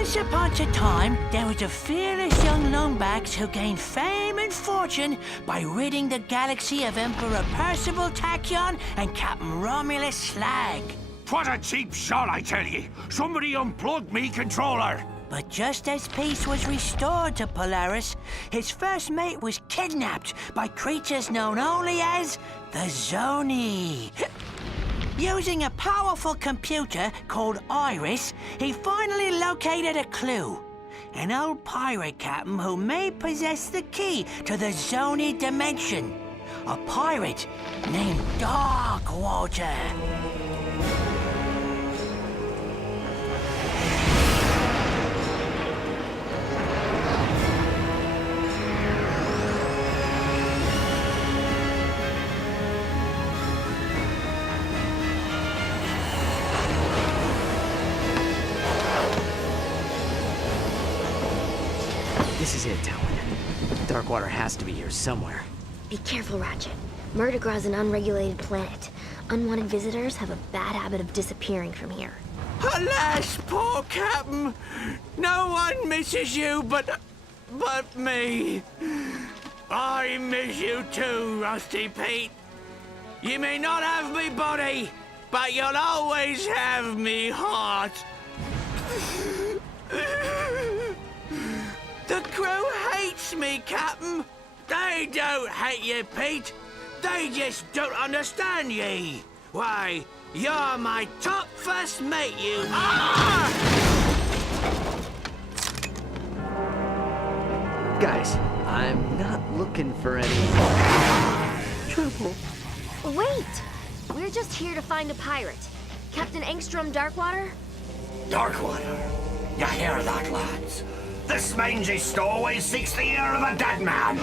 Once upon a time, there was a fearless young lungbags who gained fame and fortune by ridding the galaxy of Emperor Percival Tachyon and Captain Romulus Slag. What a cheap shot, I tell ye! Somebody unplugged me controller! But just as peace was restored to Polaris, his first mate was kidnapped by creatures known only as the Zoni. Using a powerful computer called Iris, he finally located a clue. An old pirate captain who may possess the key to the Zoni dimension. A pirate named Darkwater. This is it, Talon. Darkwater has to be here somewhere. Be careful, Ratchet. Murdergra's an unregulated planet. Unwanted visitors have a bad habit of disappearing from here. Alas, poor Captain! No one misses you but me. I miss you too, Rusty Pete. You may not have me body, but you'll always have me heart. The crew hates me, Captain. They don't hate you, Pete. They just don't understand ye. Why, you're my top first mate, you... Ah! Guys, I'm not looking for any... trouble. Wait! We're just here to find a pirate. Captain Engstrom Darkwater? Darkwater. You hear that, lads? This mangy stowaway seeks the ear of a dead man.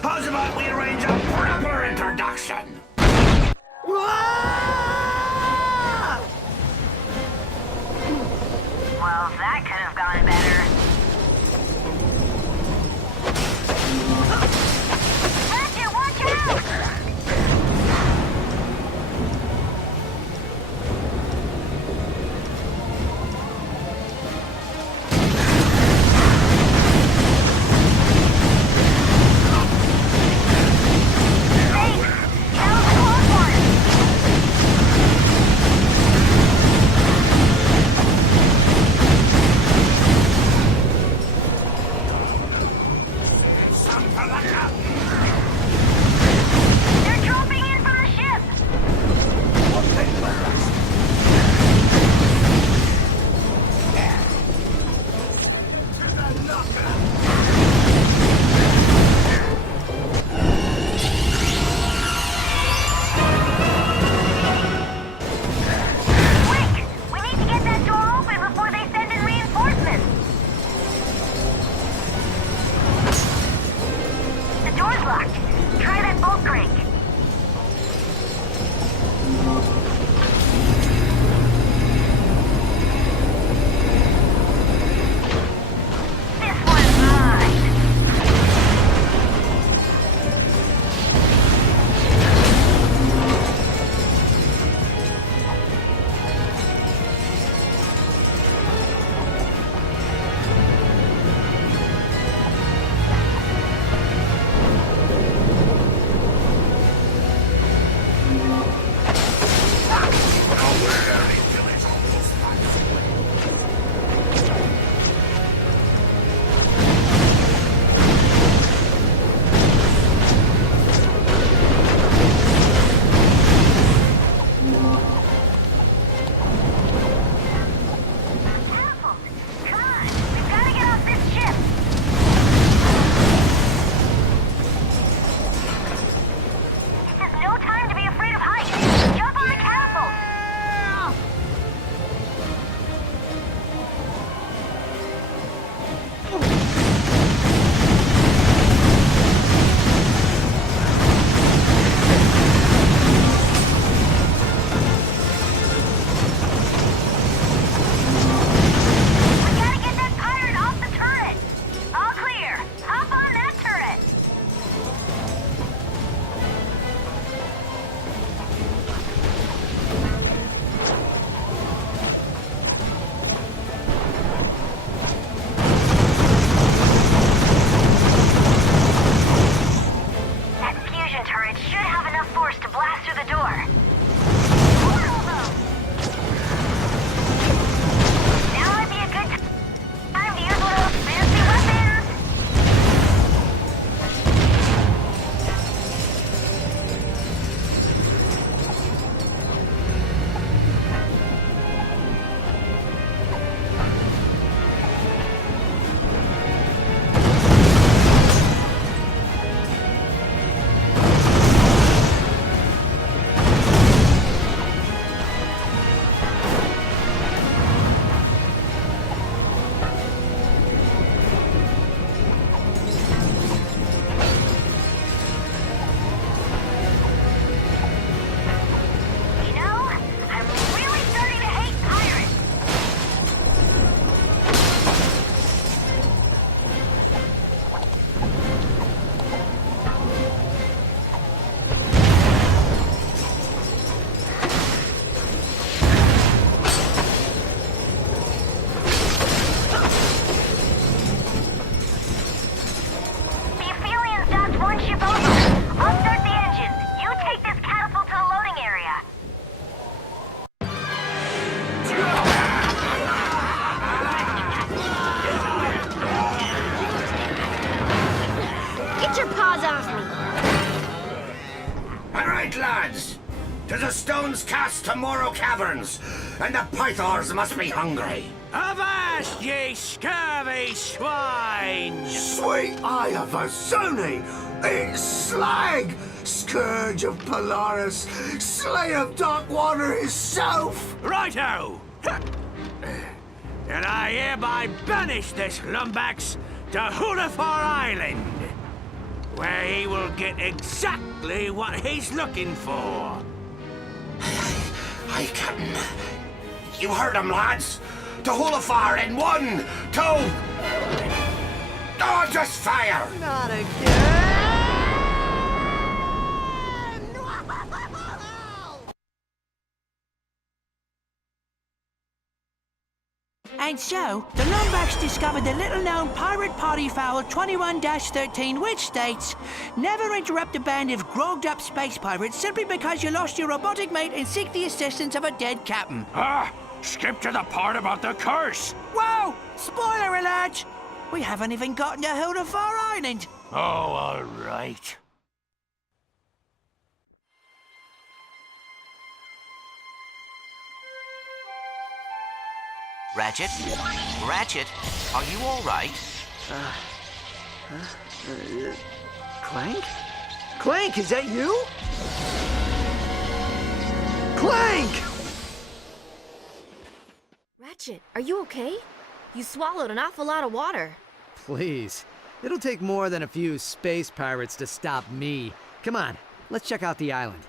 How's about we arrange a proper introduction? Well, that could have gone better. Ratchet, watch out! paws off me! All right, lads. To the stone's cast to Morrow Caverns, and the pythons must be hungry. Avast, ye scurvy swine! Sweet eye of a Zoni! It's Slag! Scourge of Polaris! Slayer of Darkwater himself! Righto! And I hereby banish this lumbax to Hulafar Island, where he will get exactly what he's looking for. Aye, Captain. You heard him, lads. To Hulafar in 1, 2... Oh, just fire! Not again! And so, the Lombax discovered the little-known pirate party foul 21-13, which states, never interrupt a band of grogged-up space pirates simply because you lost your robotic mate and seek the assistance of a dead captain. Ah! Skip to the part about the curse! Whoa! Spoiler alert! We haven't even gotten to Hulafar Island. Oh, all right. Ratchet? Ratchet, are you all right? Clank? Clank, is that you? Clank! Ratchet, are you okay? You swallowed an awful lot of water. Please. It'll take more than a few space pirates to stop me. Come on, let's check out the island.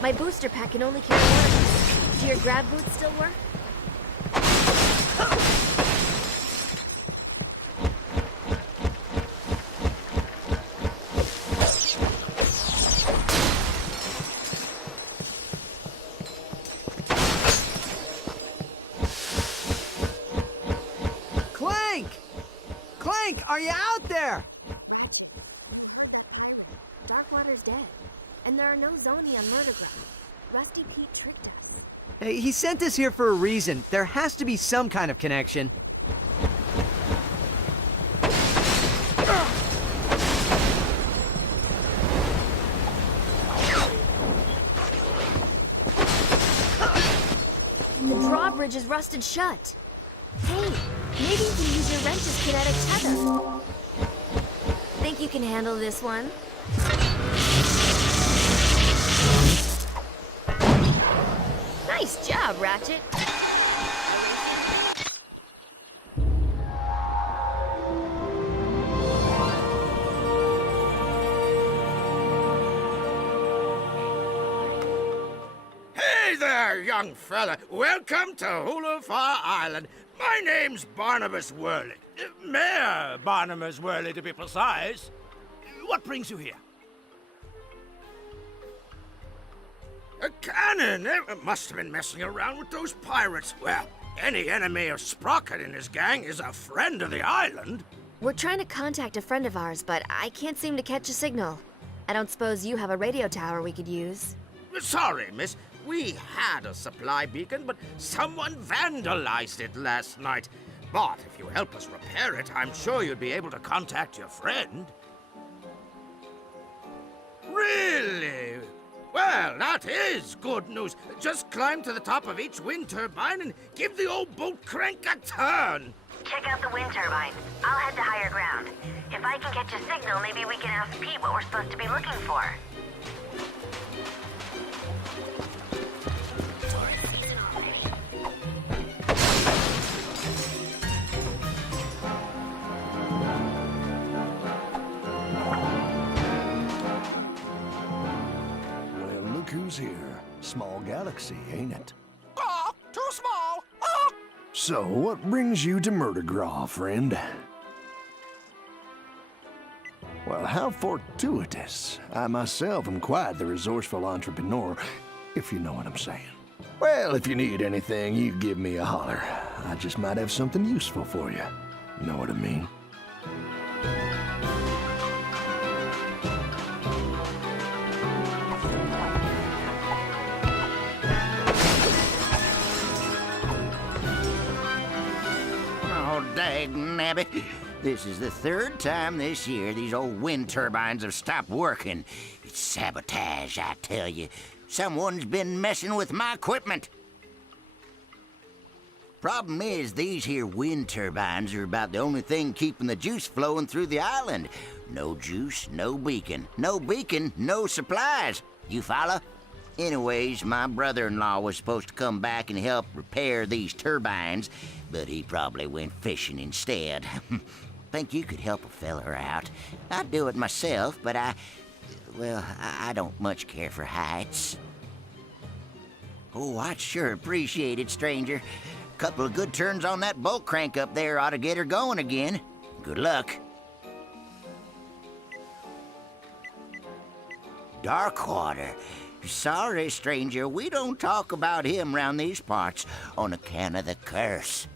My booster pack can only carry one. Do your grab boots still work? Clank! Clank, are you out there? Darkwater's dead. And there are no Zoni on Murder Ground. Rusty Pete tricked him. Hey, he sent us here for a reason. There has to be some kind of connection. And the drawbridge is rusted shut. Hey, maybe you can use your wrench's kinetic tether. Think you can handle this one? Nice job, Ratchet. Hey there, young fella. Welcome to Hulafar Island. My name's Barnabas Worley. Mayor Barnabas Worley, to be precise. What brings you here? A cannon! Must have been messing around with those pirates. Well, any enemy of Sprocket and his gang is a friend of the island. We're trying to contact a friend of ours, but I can't seem to catch a signal. I don't suppose you have a radio tower we could use. Sorry, miss. We had a supply beacon, but someone vandalized it last night. But if you help us repair it, I'm sure you'd be able to contact your friend. Really? Well, that is good news. Just climb to the top of each wind turbine and give the old boat crank a turn. Check out the wind turbine. I'll head to higher ground. If I can catch a signal, maybe we can ask Pete what we're supposed to be looking for. Who's here? Small galaxy, ain't it? Oh, too small. Oh. So, what brings you to Murder Graw, friend? Well, how fortuitous. I myself am quite the resourceful entrepreneur, if you know what I'm saying. Well, if you need anything, you give me a holler. I just might have something useful for you. Know what I mean? Oh, dag-nabbit. This is the third time this year these old wind turbines have stopped working. It's sabotage, I tell you. Someone's been messing with my equipment. Problem is, these here wind turbines are about the only thing keeping the juice flowing through the island. No juice, no beacon. No beacon, no supplies. You follow? Anyways, my brother-in-law was supposed to come back and help repair these turbines, but he probably went fishing instead. Think you could help a feller out. I'd do it myself, but I don't much care for heights. Oh, I'd sure appreciate it, stranger. Couple of good turns on that bolt crank up there ought to get her going again. Good luck. Darkwater. Sorry, stranger, we don't talk about him round these parts on account of the curse.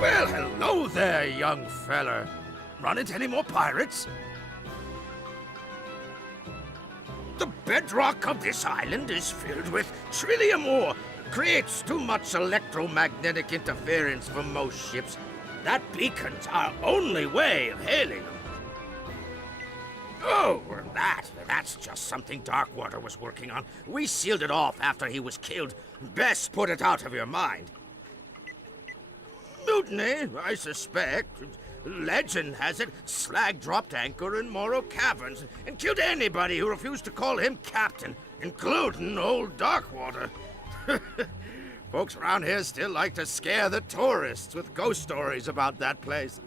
Well, hello there, young feller. Run into any more pirates? The bedrock of this island is filled with trillium ore. Creates too much electromagnetic interference for most ships. That beacon's our only way of hailing them. Oh, well, that's just something Darkwater was working on. We sealed it off after he was killed. Best put it out of your mind. Mutiny, I suspect. Legend has it, Slag dropped anchor in Morrow Caverns and killed anybody who refused to call him captain, including old Darkwater. Folks around here still like to scare the tourists with ghost stories about that place.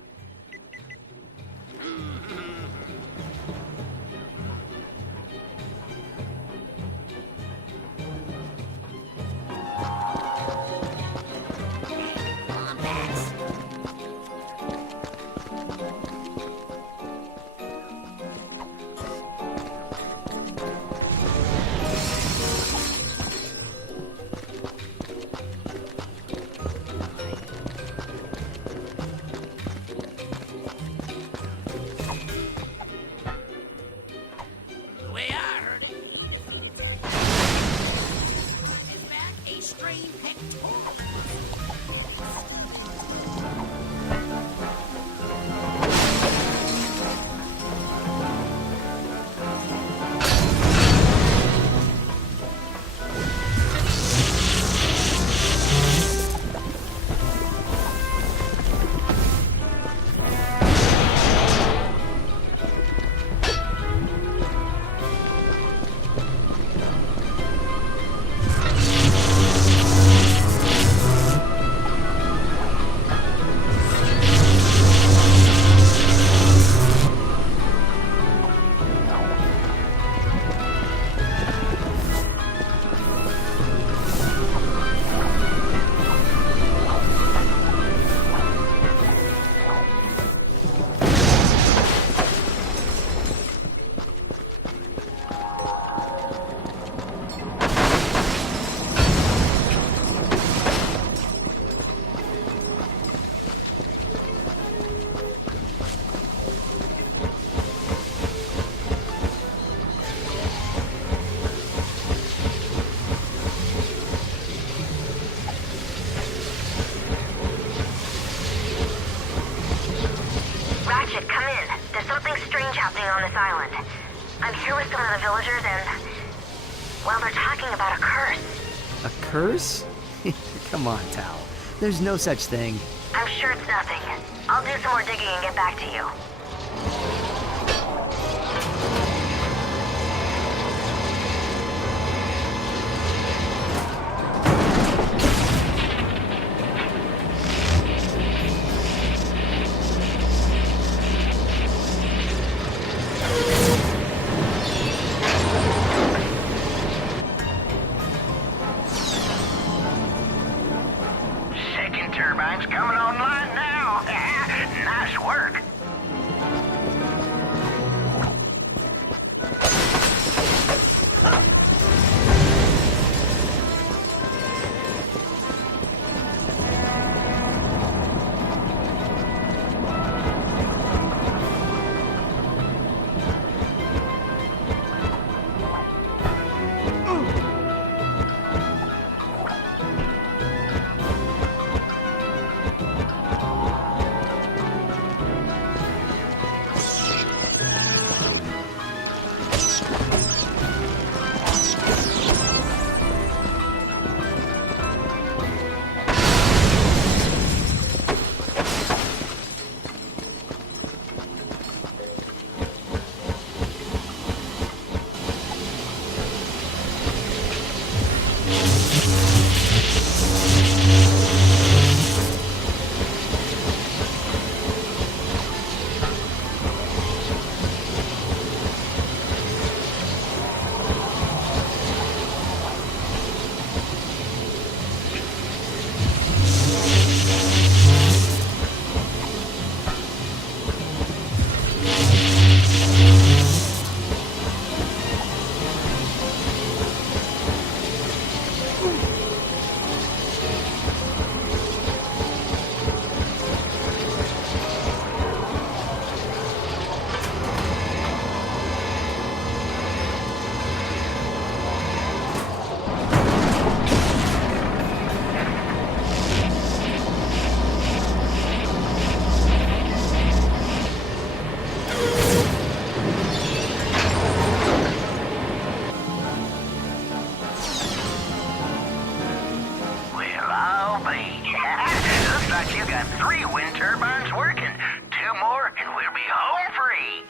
I'm here with some of the villagers and... well, they're talking about a curse. A curse? Come on, Tal. There's no such thing. I'm sure it's nothing. I'll do some more digging and get back to you. Second turbine's coming online now. Nice work. Looks like you got 3 wind turbines working. 2 more and we'll be home free.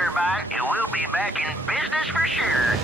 Turbine, and we'll be back in business for sure.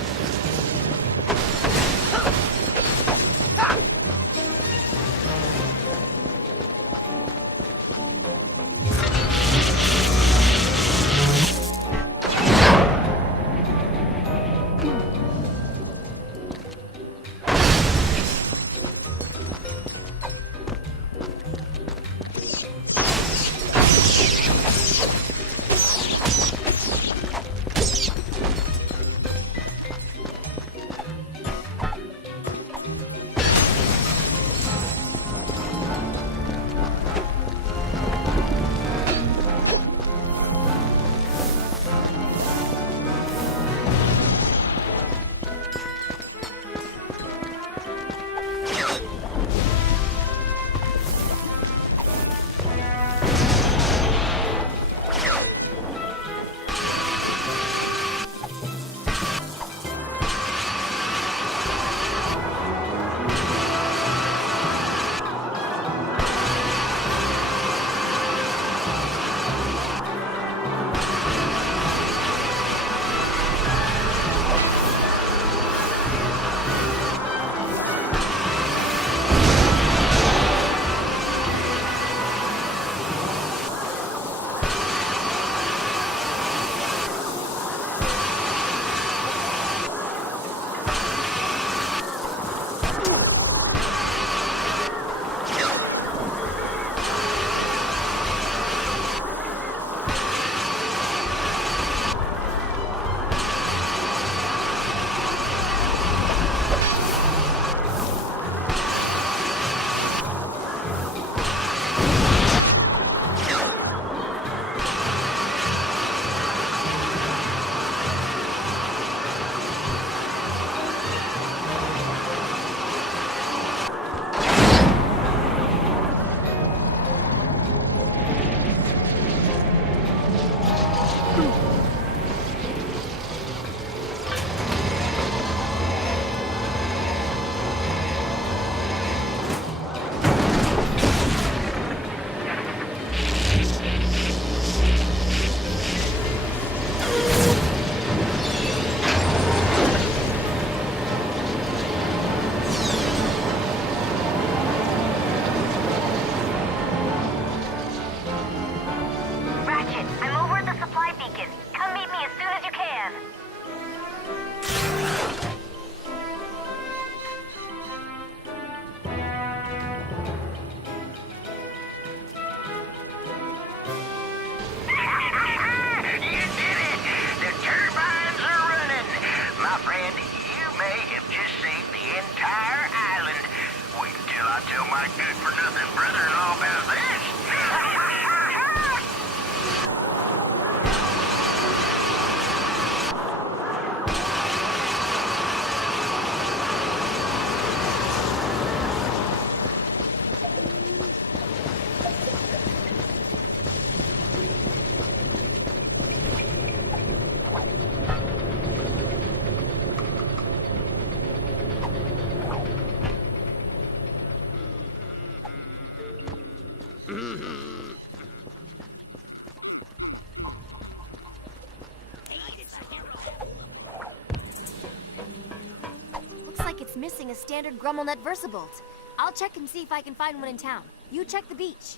Missing a standard GrummelNet VersaBolt. I'll check and see if I can find one in town. You check the beach.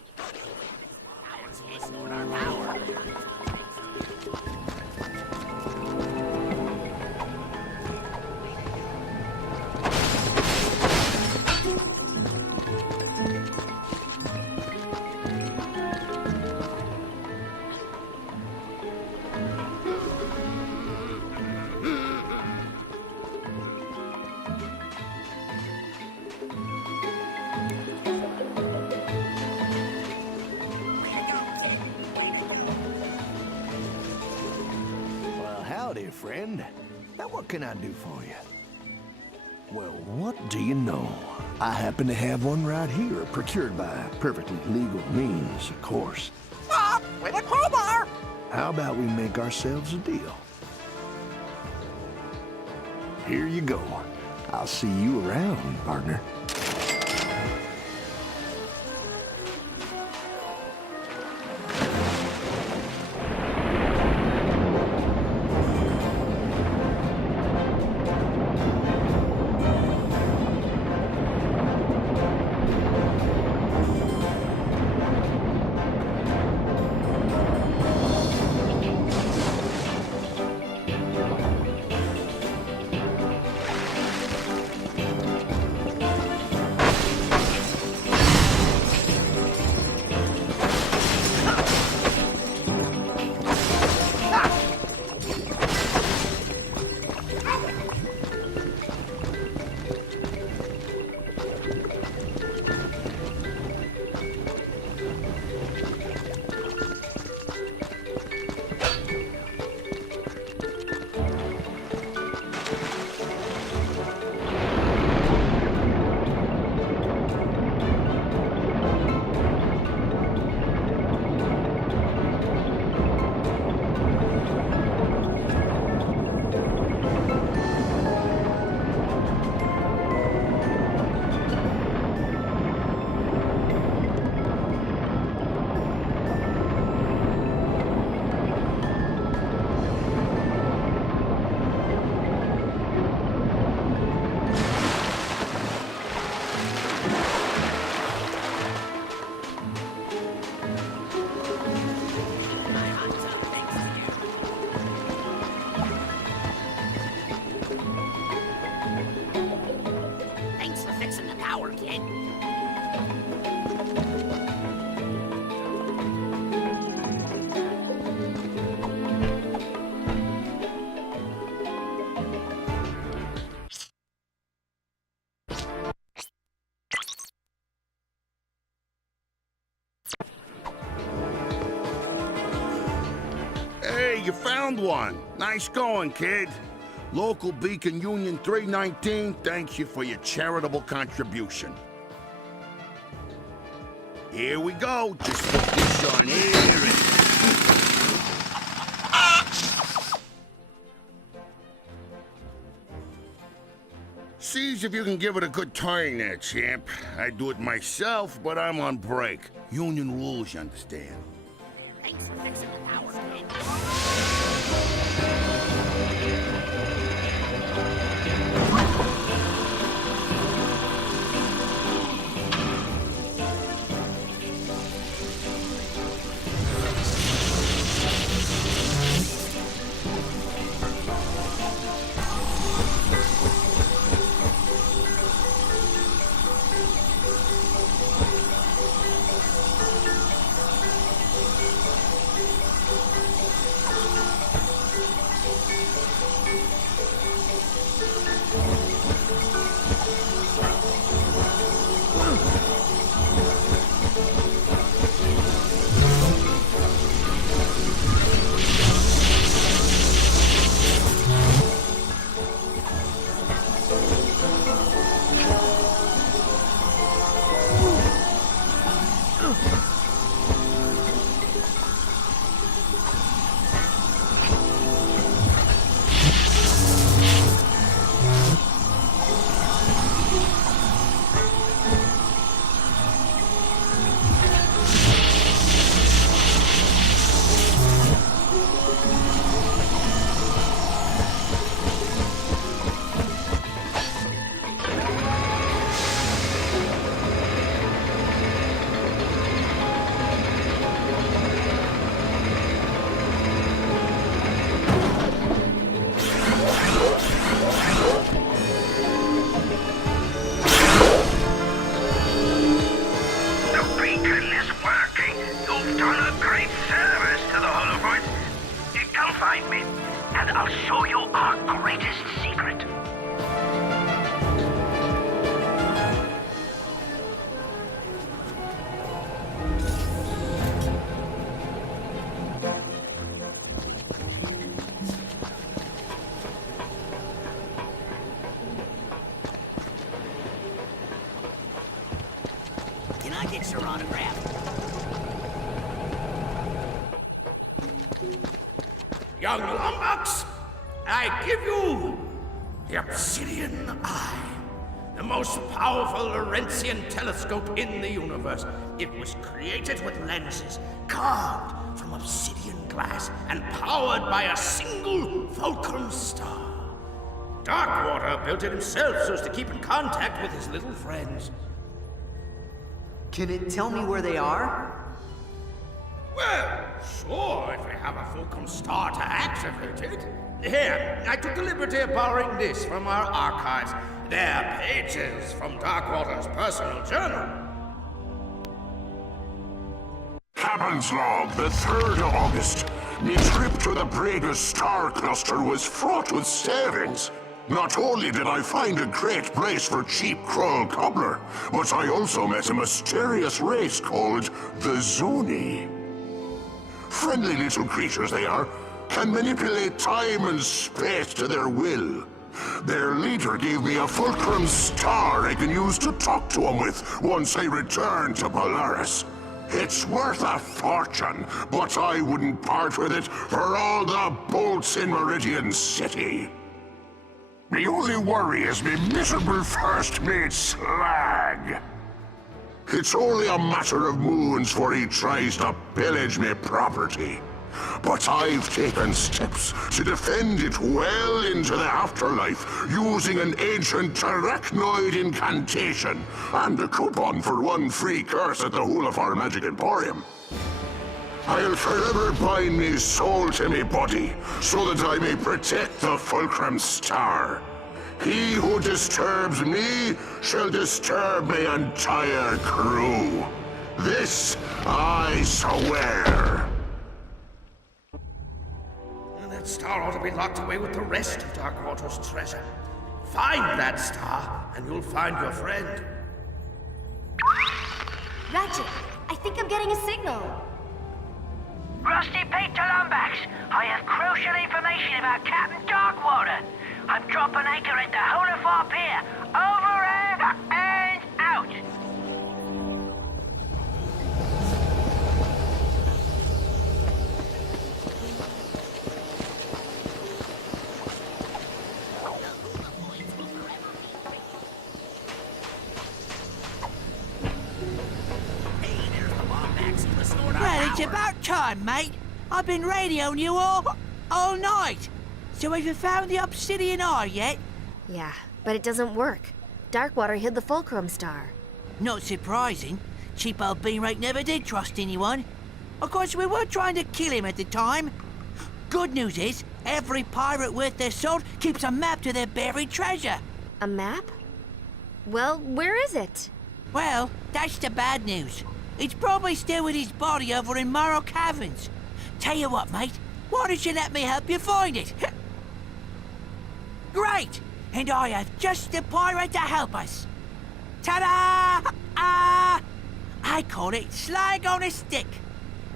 Howdy, friend. Now, what can I do for you? Well, what do you know? I happen to have one right here, procured by perfectly legal means, of course. Stop with a crowbar! How about we make ourselves a deal? Here you go. I'll see you around, partner. Found one. Nice going, kid. Local Beacon Union 319 thanks you for your charitable contribution. Here we go. Just put this on here and... Sees if you can give it a good turn there, champ. I'd do it myself, but I'm on break. Union rules, you understand. Thanks for fixing the power, kid. It's her autograph. Young lummox, I give you the Obsidian Eye, the most powerful Laurentian telescope in the universe. It was created with lenses carved from obsidian glass and powered by a single fulcrum star. Darkwater built it himself so as to keep in contact with his little friends. Can it tell me where they are? Well, sure, if we have a fulcrum star to activate it. Here, I took the liberty of borrowing this from our archives. They're pages from Darkwater's personal journal. Captain's log, the 3rd of August. My trip to the Bragus star cluster was fraught with savings. Not only did I find a great place for cheap Krull cobbler, but I also met a mysterious race called the Zoni. Friendly little creatures they are, can manipulate time and space to their will. Their leader gave me a fulcrum star I can use to talk to him with once I return to Polaris. It's worth a fortune, but I wouldn't part with it for all the bolts in Meridian City. The only worry is me miserable first mate Slag. It's only a matter of moons before he tries to pillage me property. But I've taken steps to defend it well into the afterlife using an ancient arachnoid incantation and a coupon for 1 free curse at the Hulafar Magic Emporium. I'll forever bind me soul to me body so that I may protect the Fulcrum Star. He who disturbs me shall disturb my entire crew. This I swear. That star ought to be locked away with the rest of Darkwater's treasure. Find that star, and you'll find your friend. Ratchet, I think I'm getting a signal. Rusty Pete to Lombax. I have crucial information about Captain Darkwater. I'm dropping anchor at the Hulafar Pier. Over and out. Well, it's about time, mate. I've been radioing you all night. So have you found the obsidian ore yet? Yeah, but it doesn't work. Darkwater hid the fulcrum star. Not surprising. Cheap old Beanrake never did trust anyone. Of course, we were trying to kill him at the time. Good news is, every pirate worth their salt keeps a map to their buried treasure. A map? Well, where is it? Well, that's the bad news. It's probably still with his body over in Morrow Caverns. Tell you what, mate, why don't you let me help you find it? Great! And I have just the pirate to help us. Ta-da! I call it slag on a stick.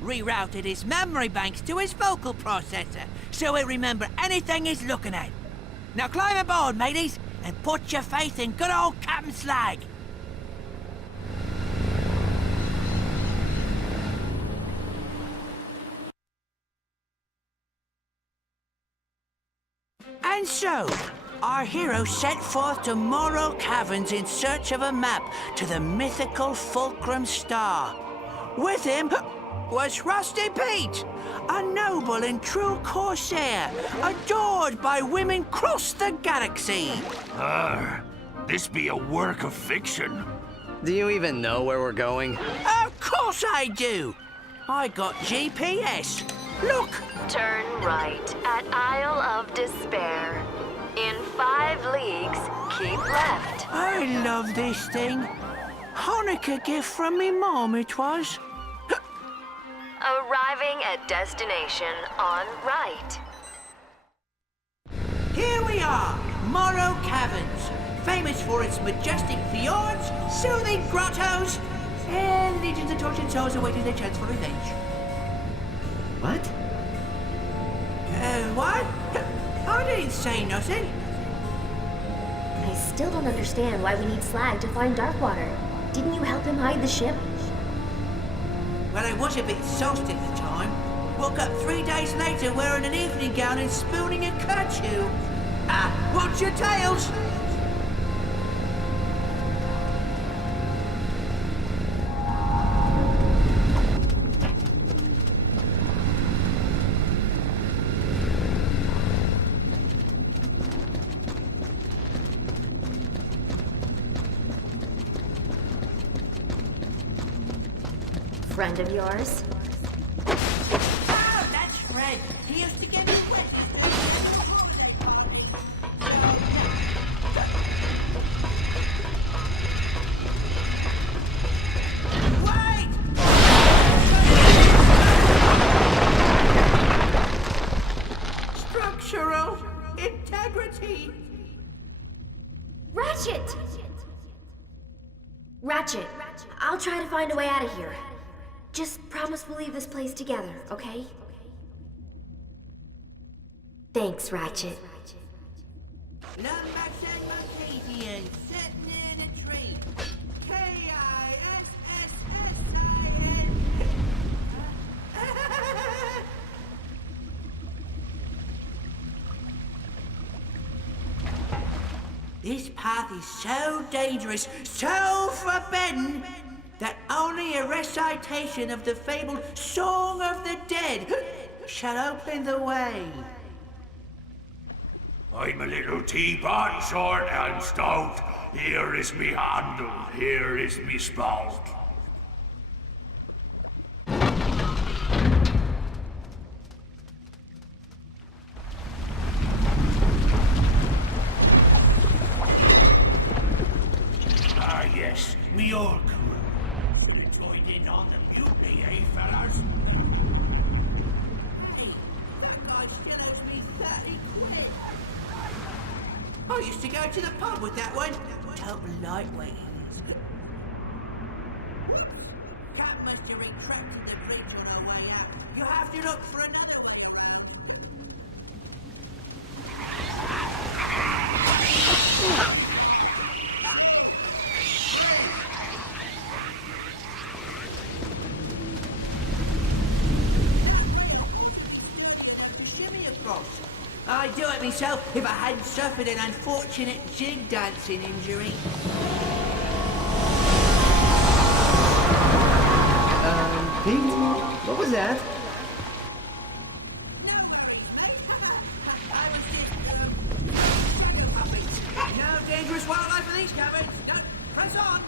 Rerouted his memory banks to his vocal processor, so he'll remember anything he's looking at. Now climb aboard, mateys, and put your faith in good old Captain Slag. And so, our hero set forth to Morrow Caverns in search of a map to the mythical Fulcrum Star. With him was Rusty Pete, a noble and true corsair, adored by women across the galaxy. This be a work of fiction. Do you even know where we're going? Of course I do. I got GPS. Look. Turn right at Isle of Despair. In 5 leagues, keep left. I love this thing. Hanukkah gift from me mom it was. Arriving at destination on right. Here we are, Morrow Caverns, famous for its majestic fjords, soothing grottos, and legions of tortured souls awaiting their chance for revenge. What? What? I didn't say nothing. I still don't understand why we need Slag to find Darkwater. Didn't you help him hide the ship? Well, I was a bit sauced at the time. Woke up 3 days later wearing an evening gown and spooning a kerchew. Watch your tails! Friend of yours? Oh, that's Fred. He used to get me wet. Wait! Structural integrity. Ratchet! Ratchet, I'll try to find a way out of here. Just promise we'll leave this place together, okay? Thanks, Ratchet. Lombax and Maltesian sitting in a tree. K-I-S-S-S-I-N. This path is so dangerous, so forbidden, that only a recitation of the fabled Song of the Dead shall open the way. I'm a little teapot, short and stout. Here is me handle, here is me spout. Ah yes, me old crew. Joined in on the mutiny, eh, fellas? Hey, that guy still owes me 30 quid. I used to go to the pub with that one. Total lightweight. Cat must have retracted the bridge on our way out. You have to look for another way. Shimmy across. I'd do it myself if I hadn't suffered an unfortunate jig dancing injury. Pete? What was that? No dangerous wildlife in these caverns. No, press on.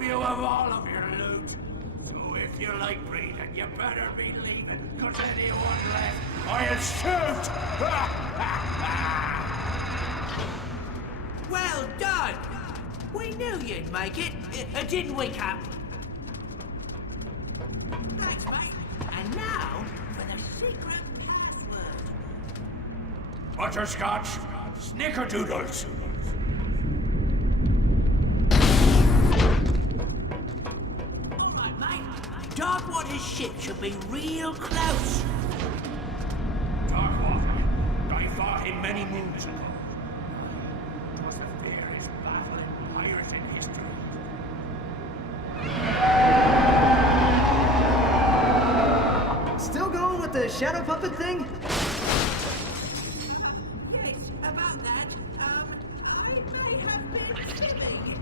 You of all of your loot. So if you like breathing, you better be leaving, cause anyone left, I'll shoot! Well done! We knew you'd make it, didn't we, Cap? Thanks, mate. And now for the secret password. Butterscotch, snickerdoodles. Darkwater's ship should be real close. Darkwater? I fought him many moons ago. It was the fiercest battling pirate in history. Still going with the shadow puppet thing? Yes, about that. I may have been fibbing.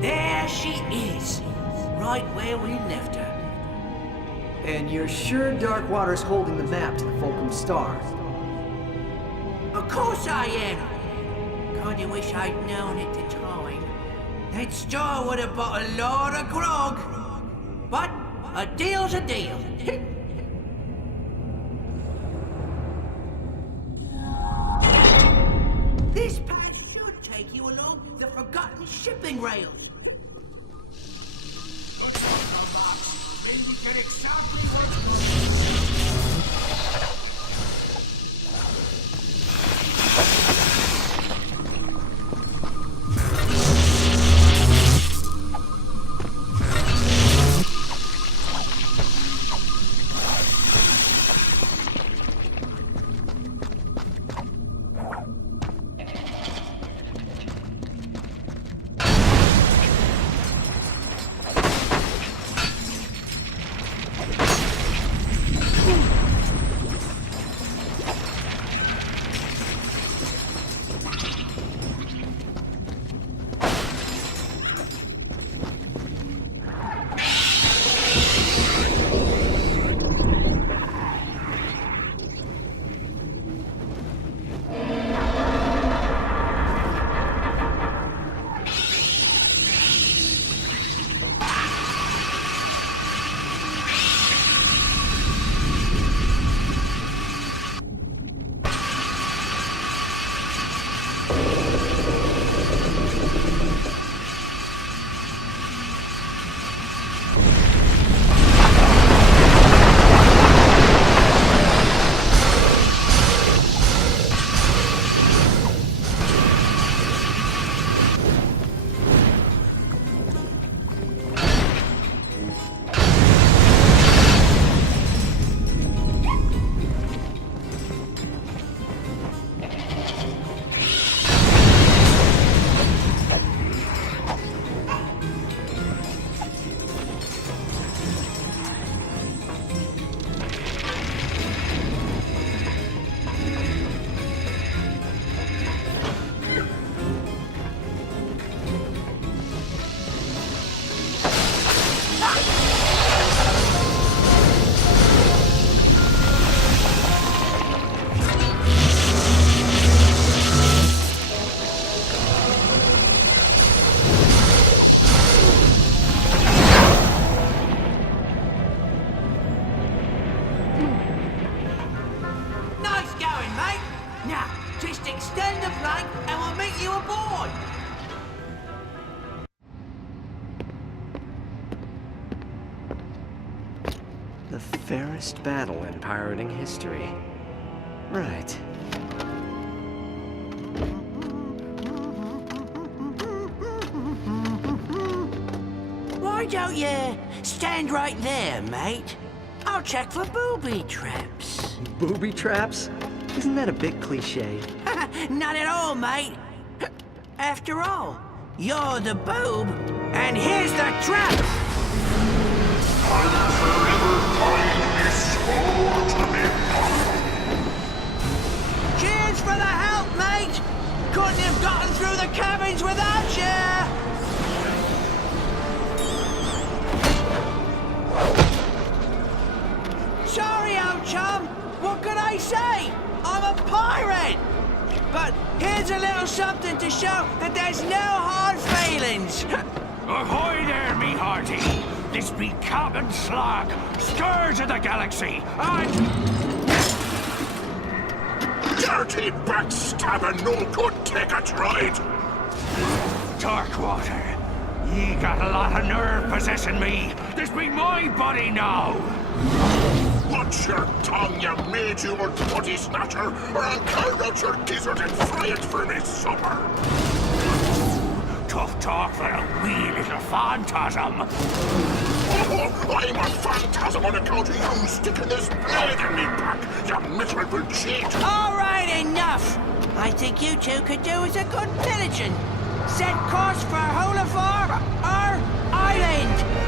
There she is, right where we left her. And you're sure Darkwater's holding the map to the Fulcrum Star? Of course I am. Kinda wish I'd known at the time. That star would have bought a lot of grog. But a deal's a deal. This path should take you along the forgotten shipping rails. Maybe we get exactly what... The fairest battle in pirating history. Right. Why don't you stand right there, mate? I'll check for booby traps. Booby traps? Isn't that a bit cliche? Not at all, mate. After all, you're the boob, and here's the trap! I'll forever find this sword to me. Cheers for the help, mate! Couldn't have gotten through the cabins without you! Sorry, old chum. What could I say? I'm a pirate! But here's a little something to show that there's no hard feelings. Ahoy there, me hearty! This be Captain Slag, scourge of the galaxy, and... Dirty backstabber, no good take it right. Darkwater, ye got a lot of nerve possessing me. This be my body now. Watch your tongue, you made-humor putty snatcher, or I'll carve out your gizzard and fry it for me supper. Tough talk for a wee little phantasm. Oh, I'm a phantasm on account of you sticking this blade in me back, you miserable cheat. All right, enough. I think you two could do as a good pillaging. Set course for Holafar, our island.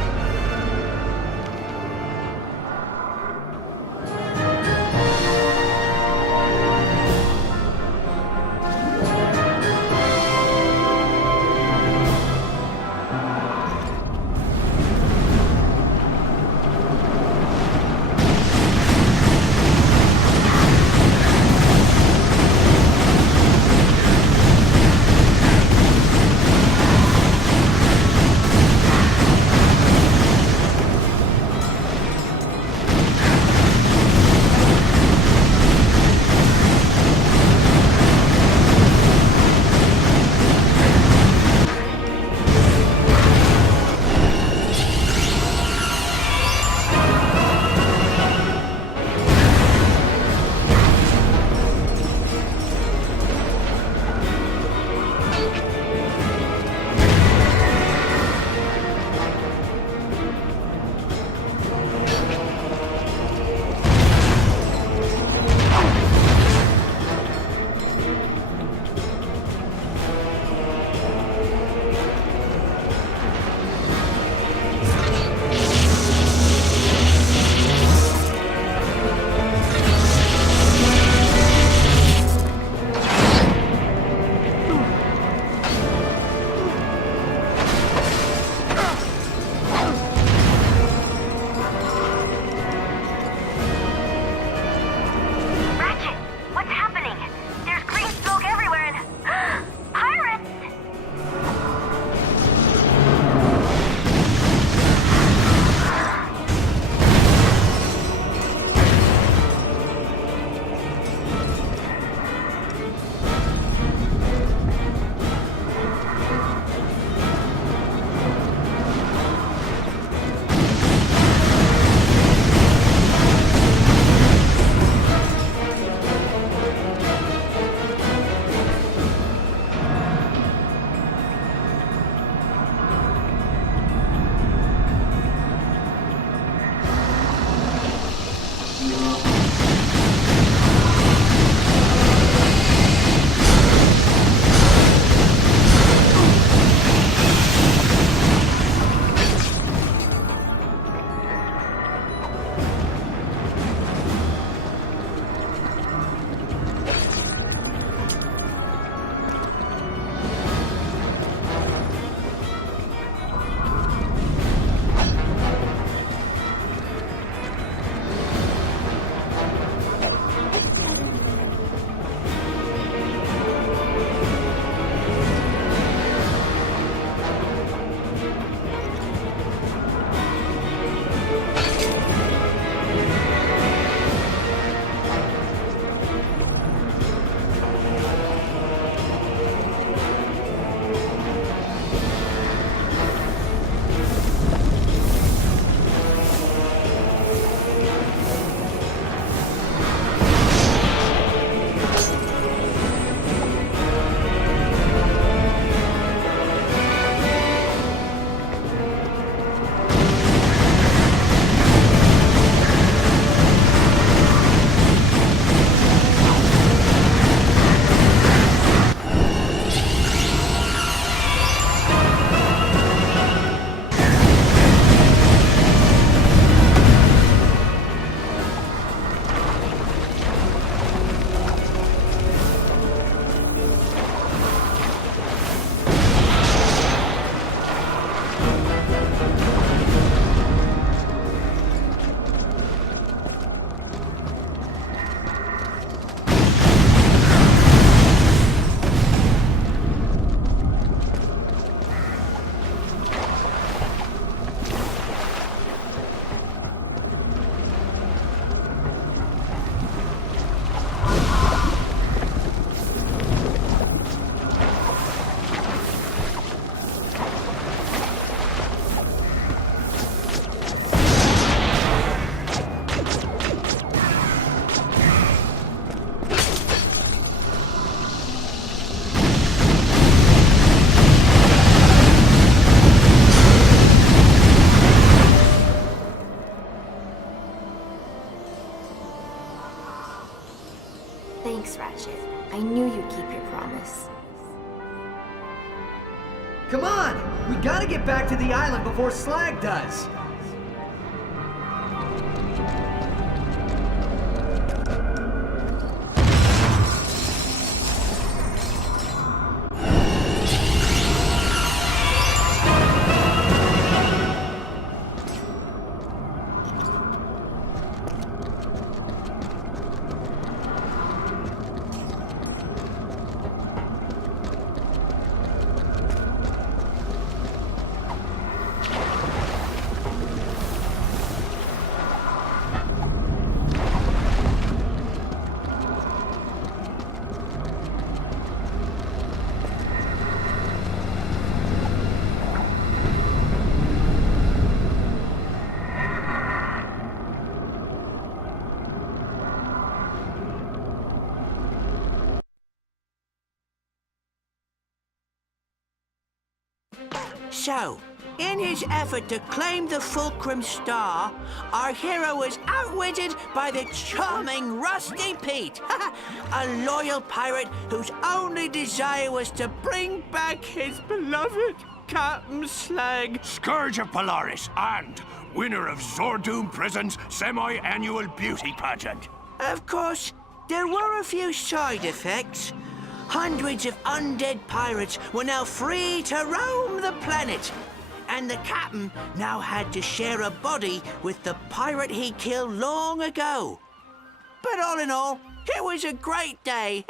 Thanks, Ratchet. I knew you'd keep your promise. Come on! We gotta get back to the island before Slag does! So, in his effort to claim the Fulcrum Star, our hero was outwitted by the charming Rusty Pete, a loyal pirate whose only desire was to bring back his beloved Captain Slag. Scourge of Polaris and winner of Zordoom Prison's semi-annual beauty pageant. Of course, there were a few side effects. Hundreds of undead pirates were now free to roam the planet. And the captain now had to share a body with the pirate he killed long ago. But all in all, it was a great day.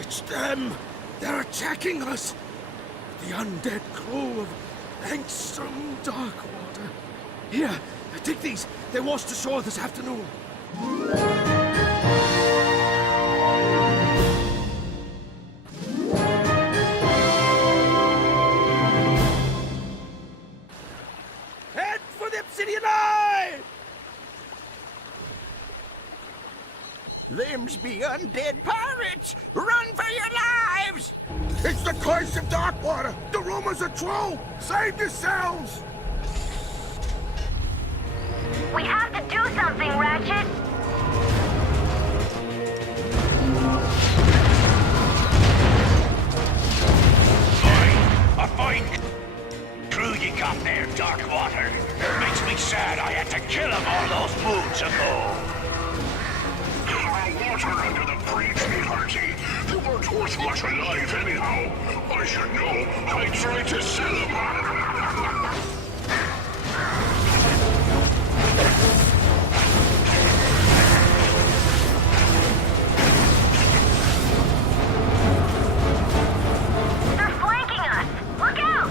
It's them! They're attacking us! The undead crew of Angstrom Darkwater. Here, take these. They washed ashore this afternoon. Head for the Obsidian Eye! Them's be undead pirates! Run for your lives! It's the curse of Darkwater! The rumors are true! Save yourselves! We have to do something, Ratchet! A fine crew you got there, Darkwater. Makes me sad I had to kill him all those moons ago. Water under the bridge, me hearty. They weren't worth much alive anyhow. I should know. I tried to sell them. They're flanking us! Look out!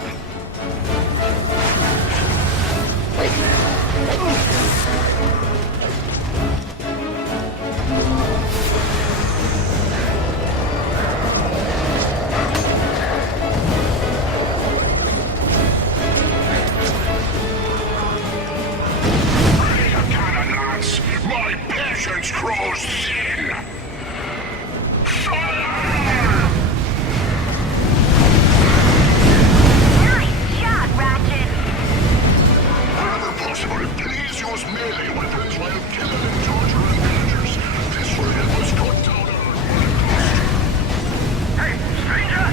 My patience grows thin! Nice shot, Ratchet! Wherever possible, please use melee weapons while killing and torturing villagers. This will help us cut down our Hey, stranger!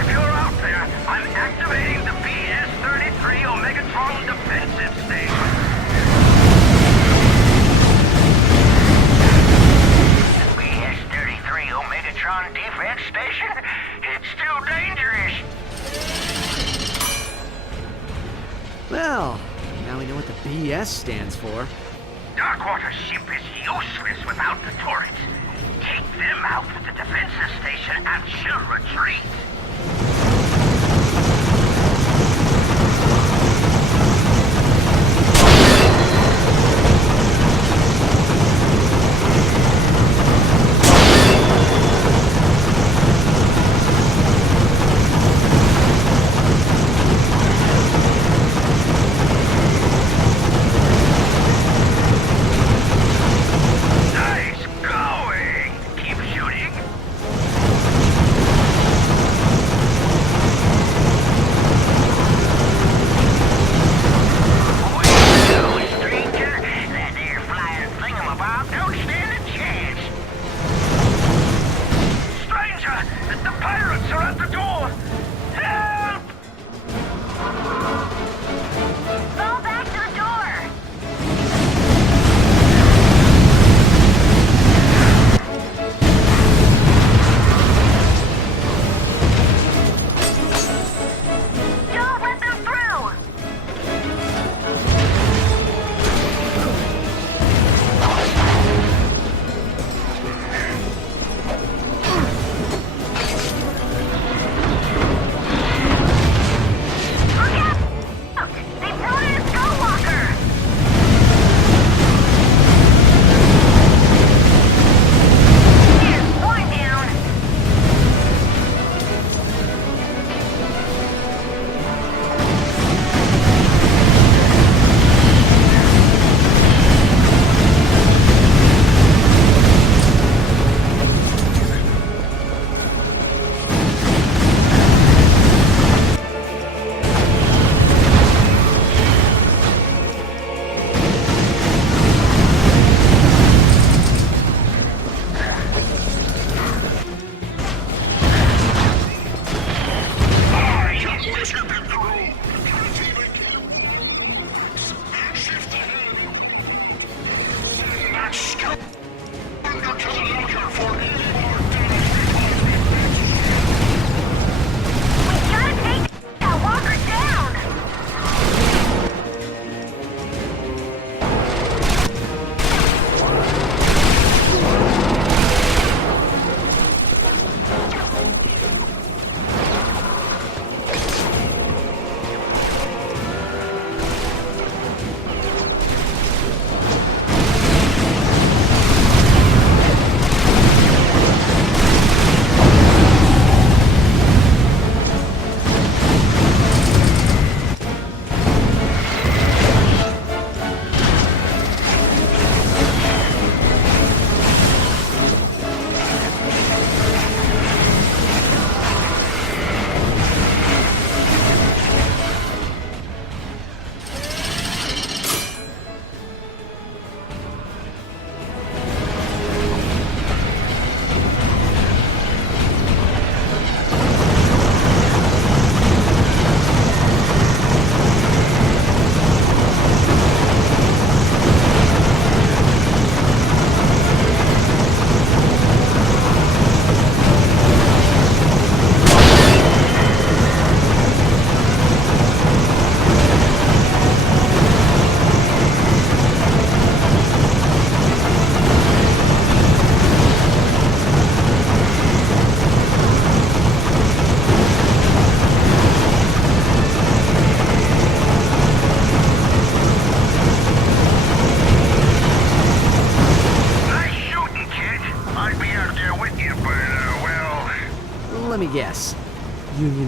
If you're out there, I'm activating the PS-33 Omegatron defensive station. PS-33 Omegatron defense station? It's still dangerous. Well, now we know what the BS stands for. Darkwater's ship is useless without the turrets. Take them out with the defensive station and she'll retreat.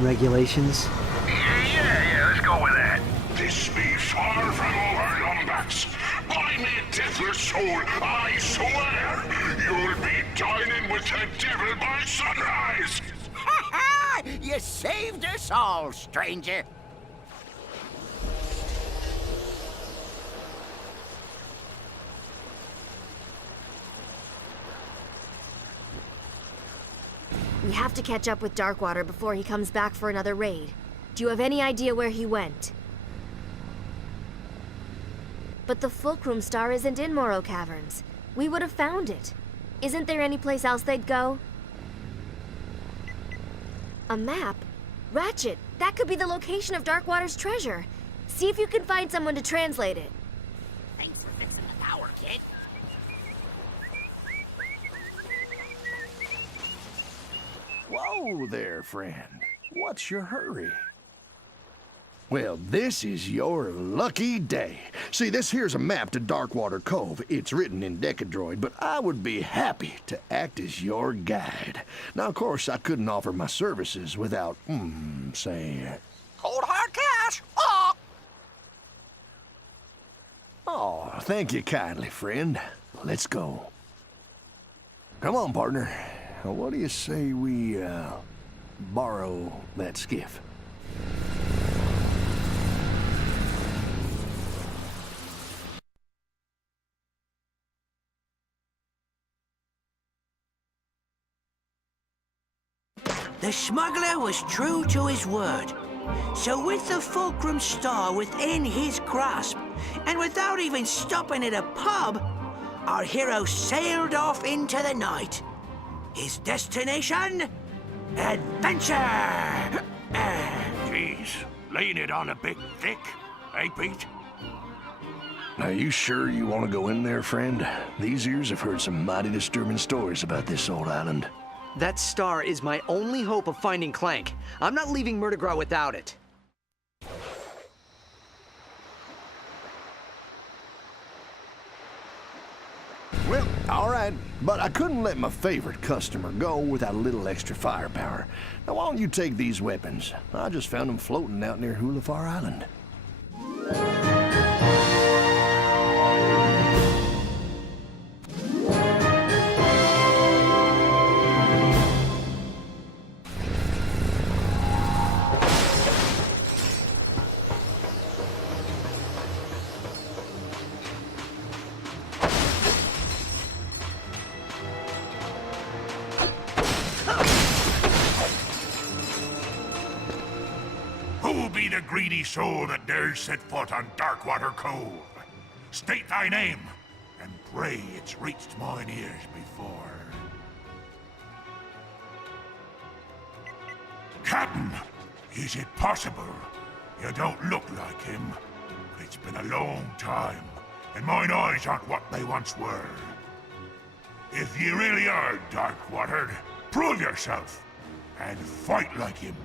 regulations? Yeah, let's go with that. This be far from over, Lombax. By me deathless soul, I swear, you'll be dining with the devil by sunrise! Ha ha! You saved us all, stranger. We have to catch up with Darkwater before he comes back for another raid. Do you have any idea where he went? But the Fulcrum Star isn't in Morrow Caverns. We would have found it. Isn't there any place else they'd go? A map? Ratchet, that could be the location of Darkwater's treasure. See if you can find someone to translate it. Thanks for fixing the power, kid. Whoa there, friend. What's your hurry? Well, this is your lucky day. See, this here's a map to Darkwater Cove. It's written in Decadroid, but I would be happy to act as your guide. Now, of course, I couldn't offer my services without, say... Cold hard cash! Oh, thank you kindly, friend. Let's go. Come on, partner. What do you say we, borrow that skiff? The smuggler was true to his word. So with the Fulcrum Star within his grasp, and without even stopping at a pub, our hero sailed off into the night. His destination? Adventure! Jeez, laying it on a bit thick, eh, Pete? Are you sure you want to go in there, friend? These ears have heard some mighty disturbing stories about this old island. That star is my only hope of finding Clank. I'm not leaving Murdergraw without it. Well, all right, but I couldn't let my favorite customer go without a little extra firepower. Now, why don't you take these weapons? I just found them floating out near Hulafar Island. Who be the greedy soul that dares set foot on Darkwater Cove? State thy name, and pray it's reached mine ears before. Captain, is it possible? You don't look like him. It's been a long time, and mine eyes aren't what they once were. If ye really are Darkwatered, prove yourself, and fight like him.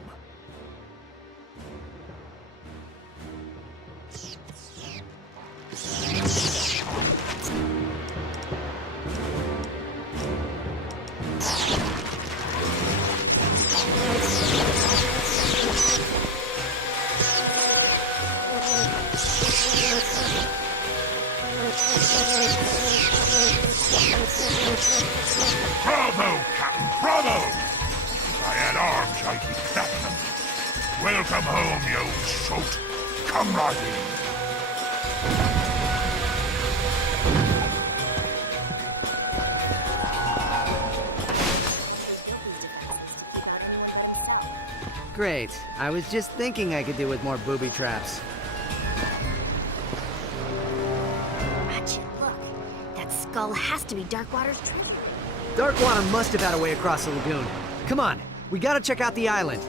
Bravo, Captain, bravo! If I had arms, I'd be clapping them. Welcome home, you old sot. Come right in. Great. I was just thinking I could do with more booby traps. Ratchet, look. That skull has to be Darkwater's treasure. Darkwater must have had a way across the lagoon. Come on, we gotta check out the island.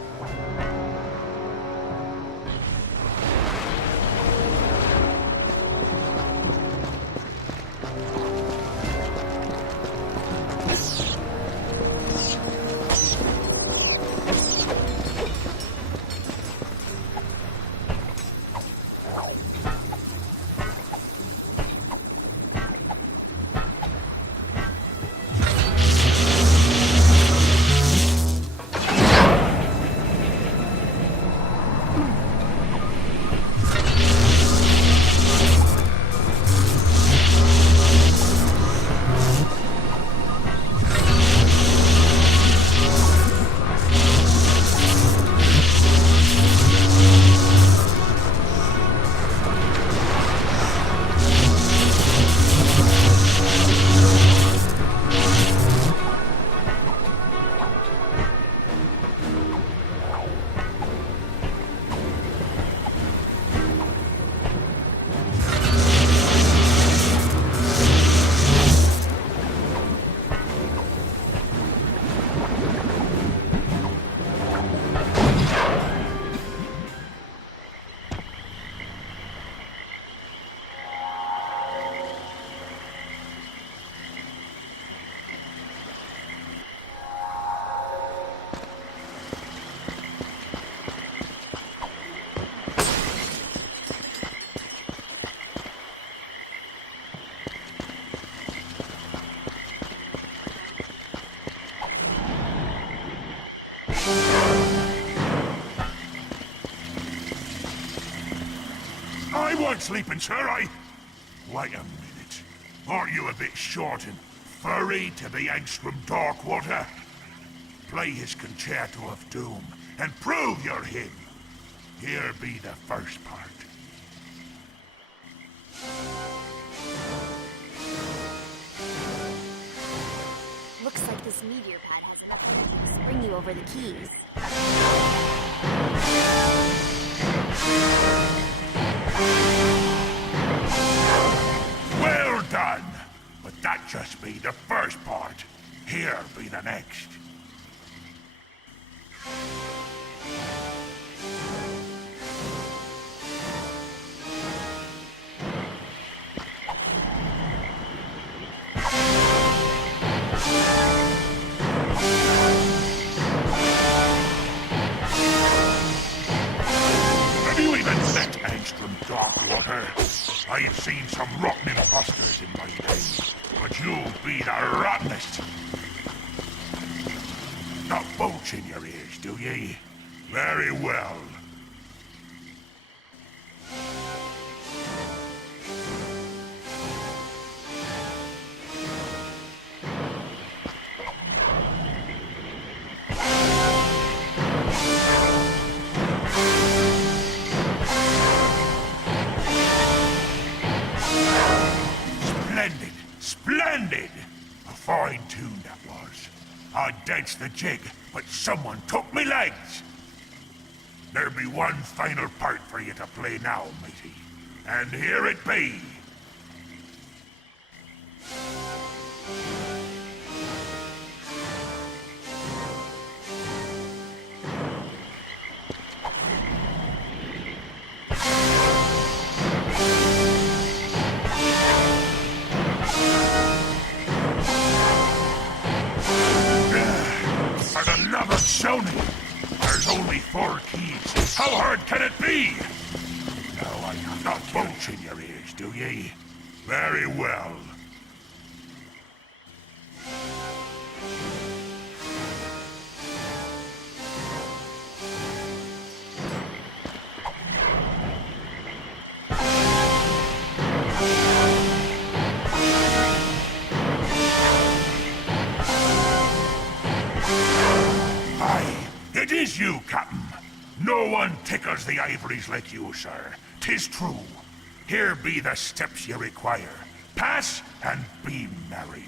I want sleeping, sir. Wait a minute. Aren't you a bit short and furry to the Angstrom Darkwater? Play his Concerto of Doom and prove you're him. Here be the first part. Looks like this meteor pad has enough energy to spring you over the keys. Well done! But that just be the first part. Here be the next. Have you even met Angstrom Darkwater? I've seen some rotten imposters in my day, but you'll be the rottenest. Got bolts in your ears, do ye? Very well. Splendid! A fine tune that was. I danced the jig, but someone took me legs. There be one final part for you to play now, matey. And here it be. Zoni! There's only 4 keys. How hard can it be? No, I have not bolts in your ears, do ye? Very well. It is you, Captain. No one tickles the ivories like you, sir. 'Tis true. Here be the steps you require. Pass and be merry.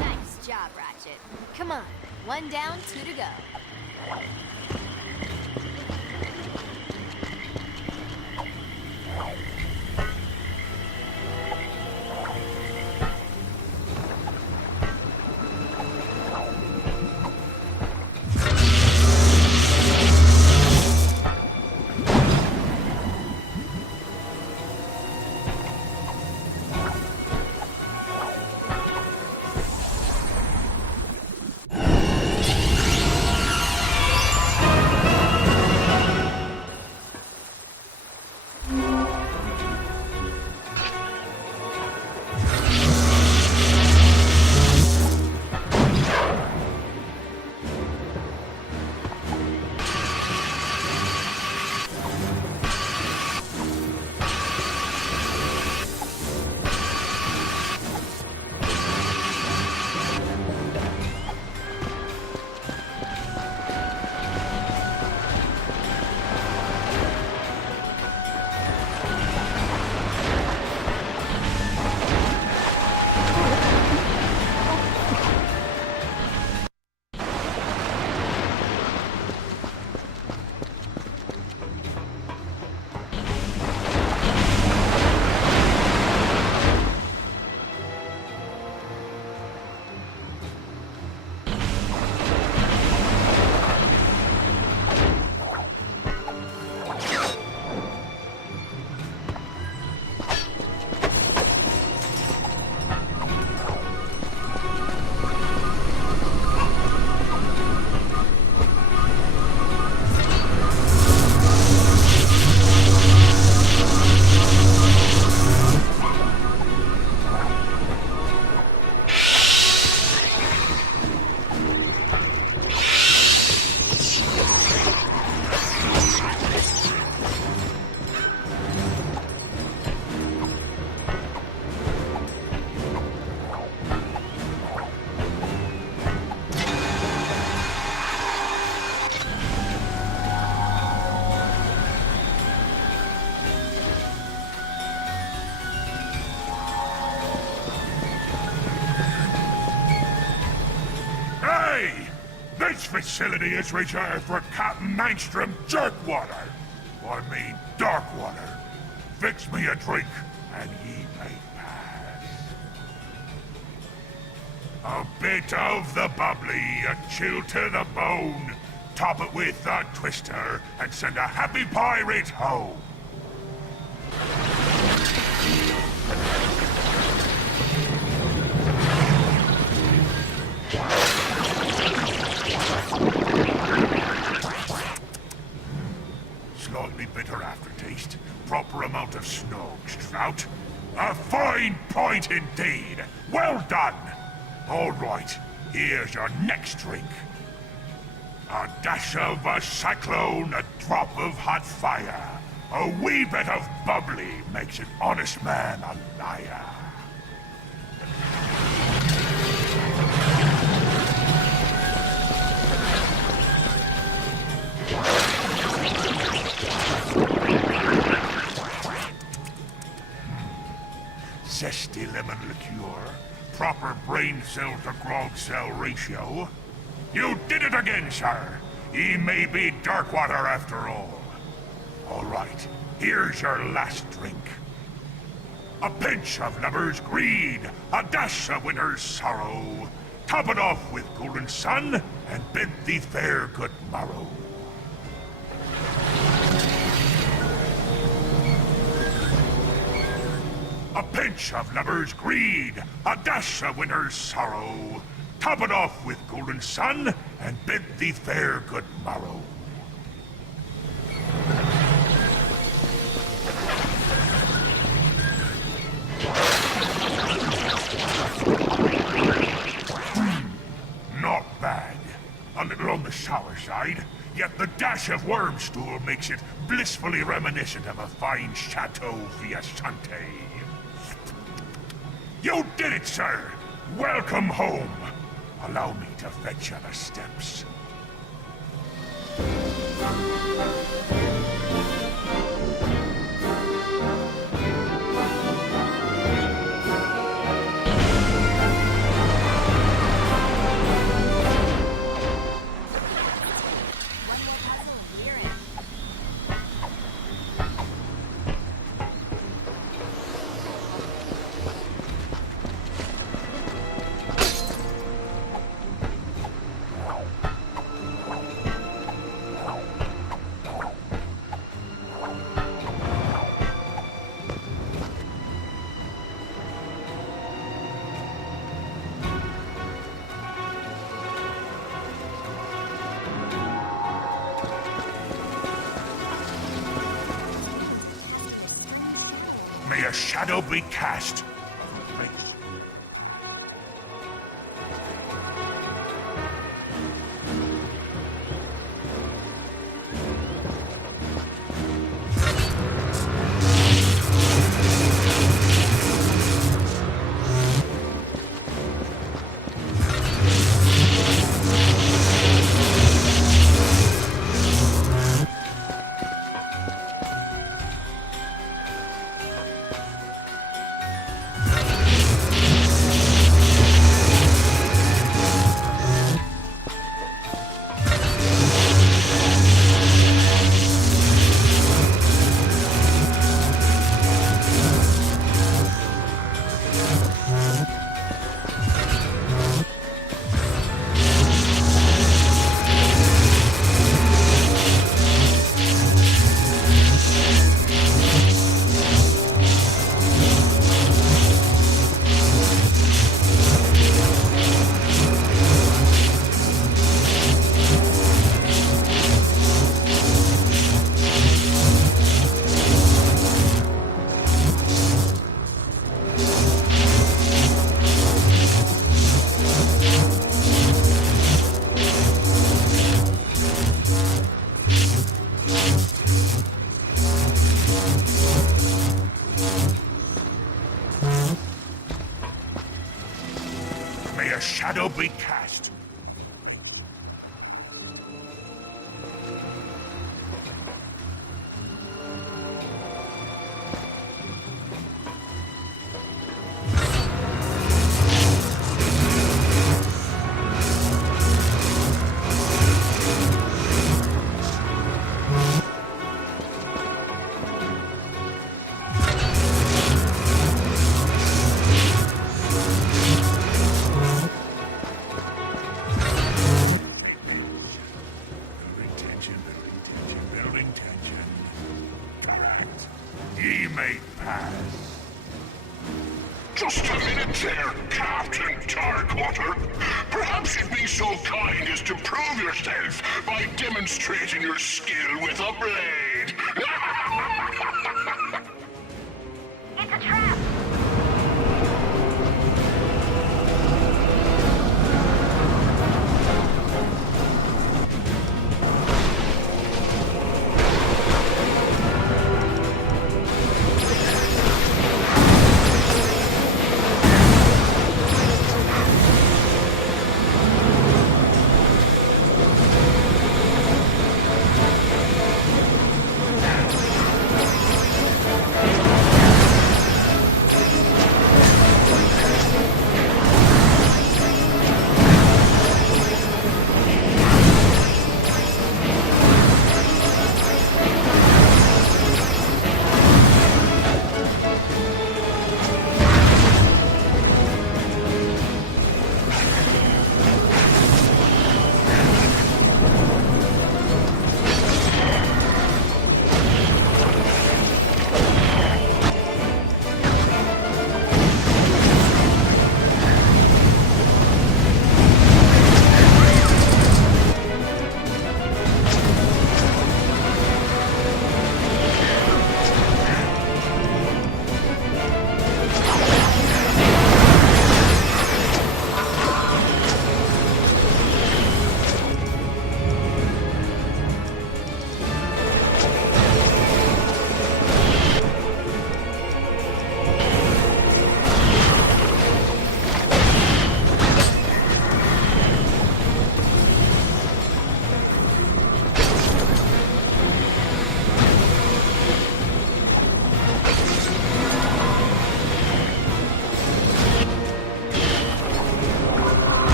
Nice job, Ratchet. Come on. 1 down, 2 to go. facility is reserved for Captain Mainstream Jerkwater. I mean Darkwater. Fix me a drink, and ye may pass. A bit of the bubbly, a chill to the bone. Top it with a twister, and send a happy pirate home. Slightly bitter aftertaste. Proper amount of snogs, Trout. A fine point indeed. Well done. All right, here's your next drink. A dash of a cyclone, a drop of hot fire. A wee bit of bubbly makes an honest man a liar. Zesty lemon liqueur, proper brain cell to grog cell ratio. You did it again, sir. He may be Darkwater after all. All right, here's your last drink. A pinch of lover's greed, a dash of winter's sorrow. Top it off with golden sun, and bid thee fair good morrow. A pinch of lover's greed, a dash of winter's sorrow. Top it off with golden sun, and bid thee fair good morrow. Not bad. A little on the sour side, yet the dash of worm stool makes it blissfully reminiscent of a fine Chateau Fiasante. You did it, sir! Welcome home! Allow me to fetch you the steps. May a shadow be cast. A shadow be cast. ye may pass. Just a minute there, Captain Darkwater. Perhaps you'd be so kind as to prove yourself by demonstrating your skill with a blade. It's a trap!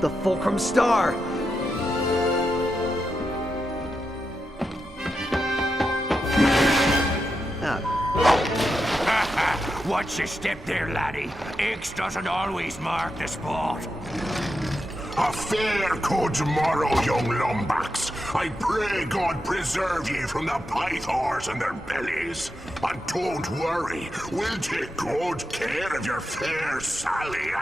The Fulcrum Star! Watch your step there, laddie. X doesn't always mark the spot. A fair good morrow, young lumbax. I pray God preserve ye from the pythors and their bellies. And don't worry, we'll take good care of your fair Sally.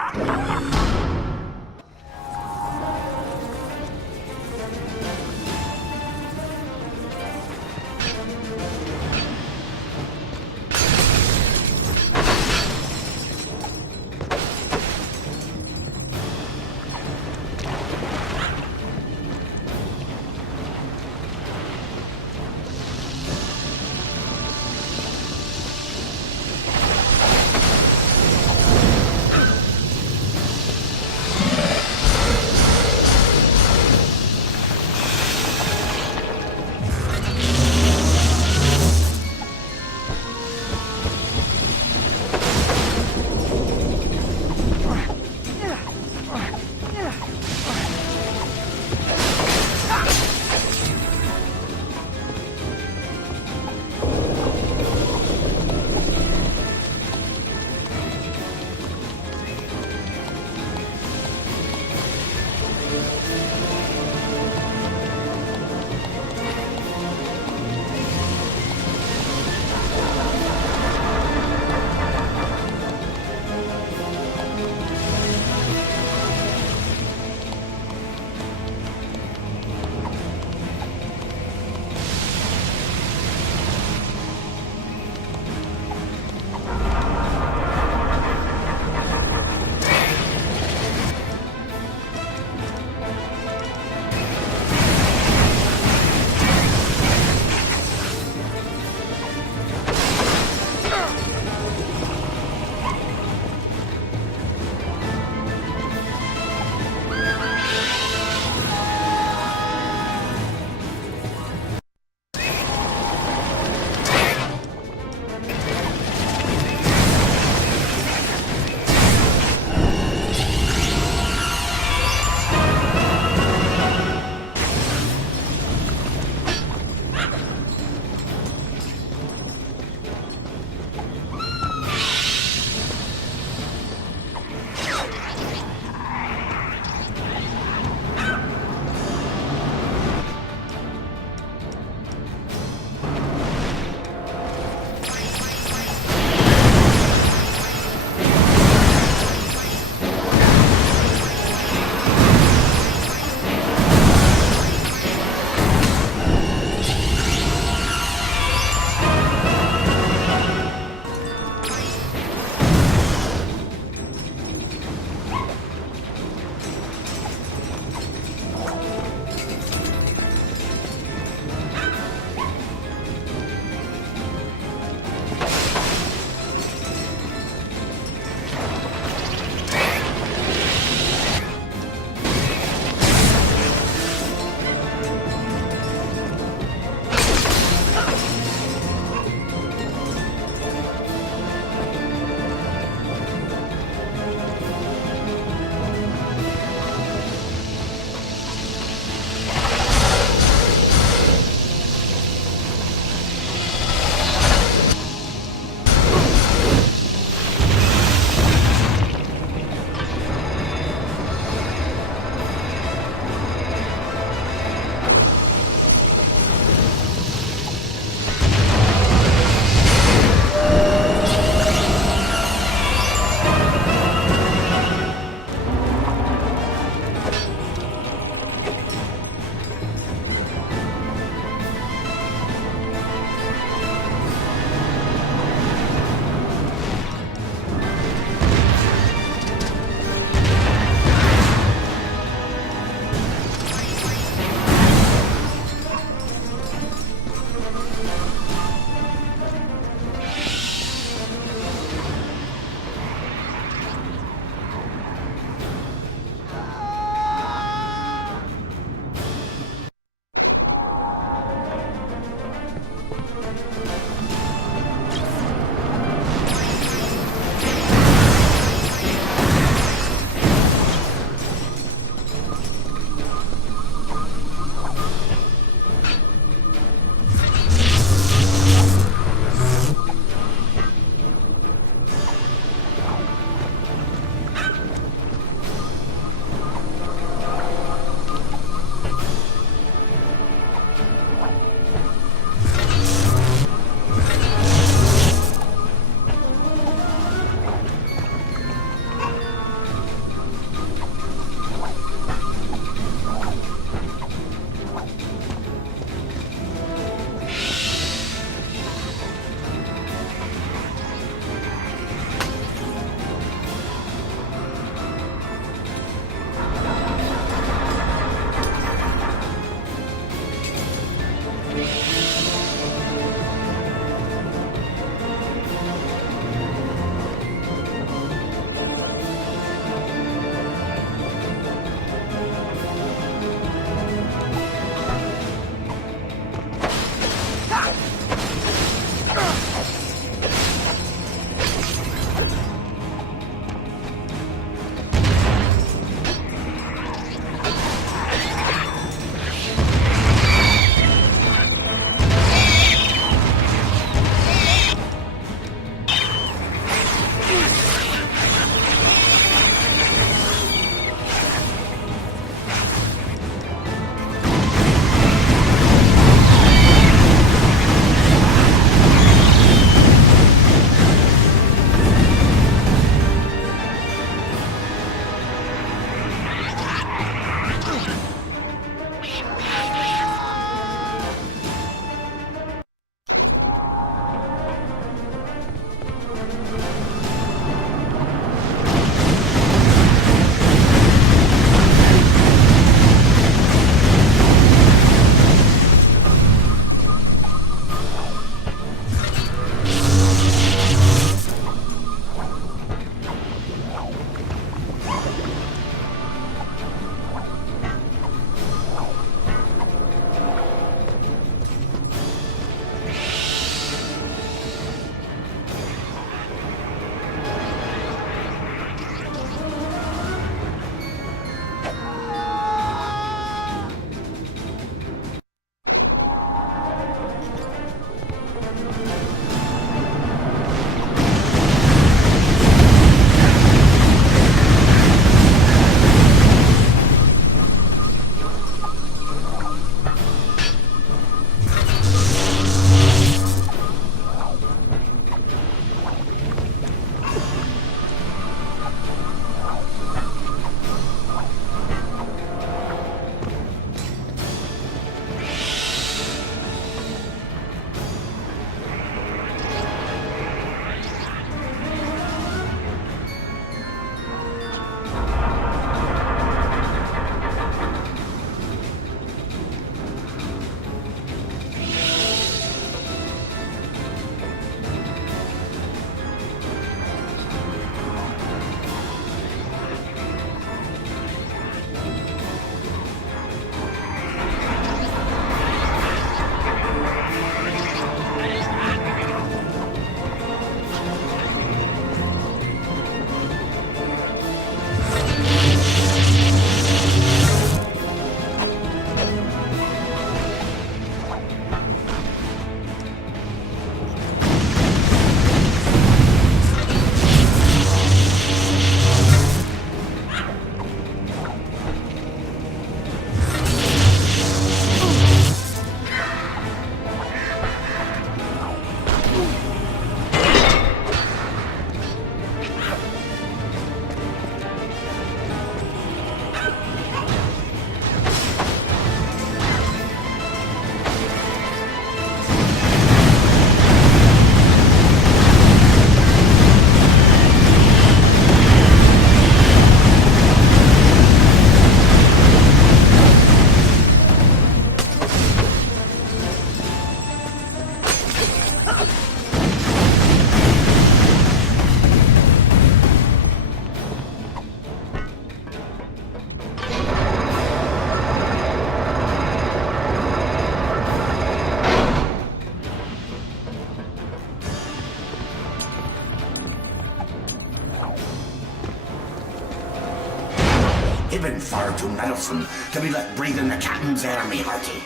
been far too meddlesome to be left breathing the captain's air, me hearty.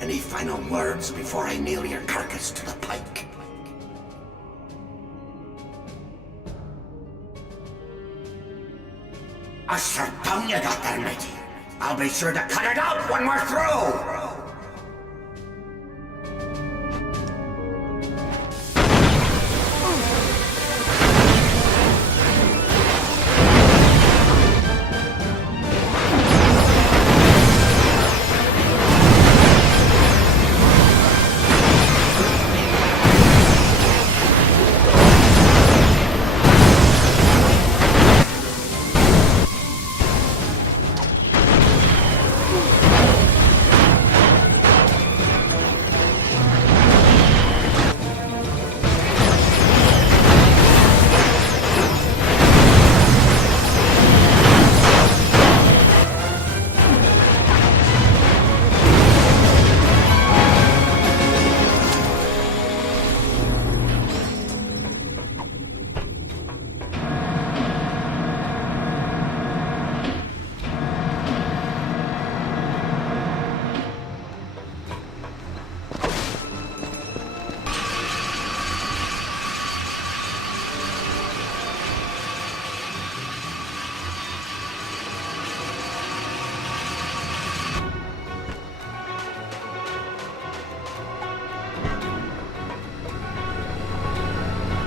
Any final words before I nail your carcass to the pike? A sharp tongue you got there, matey. I'll be sure to cut it out when we're through!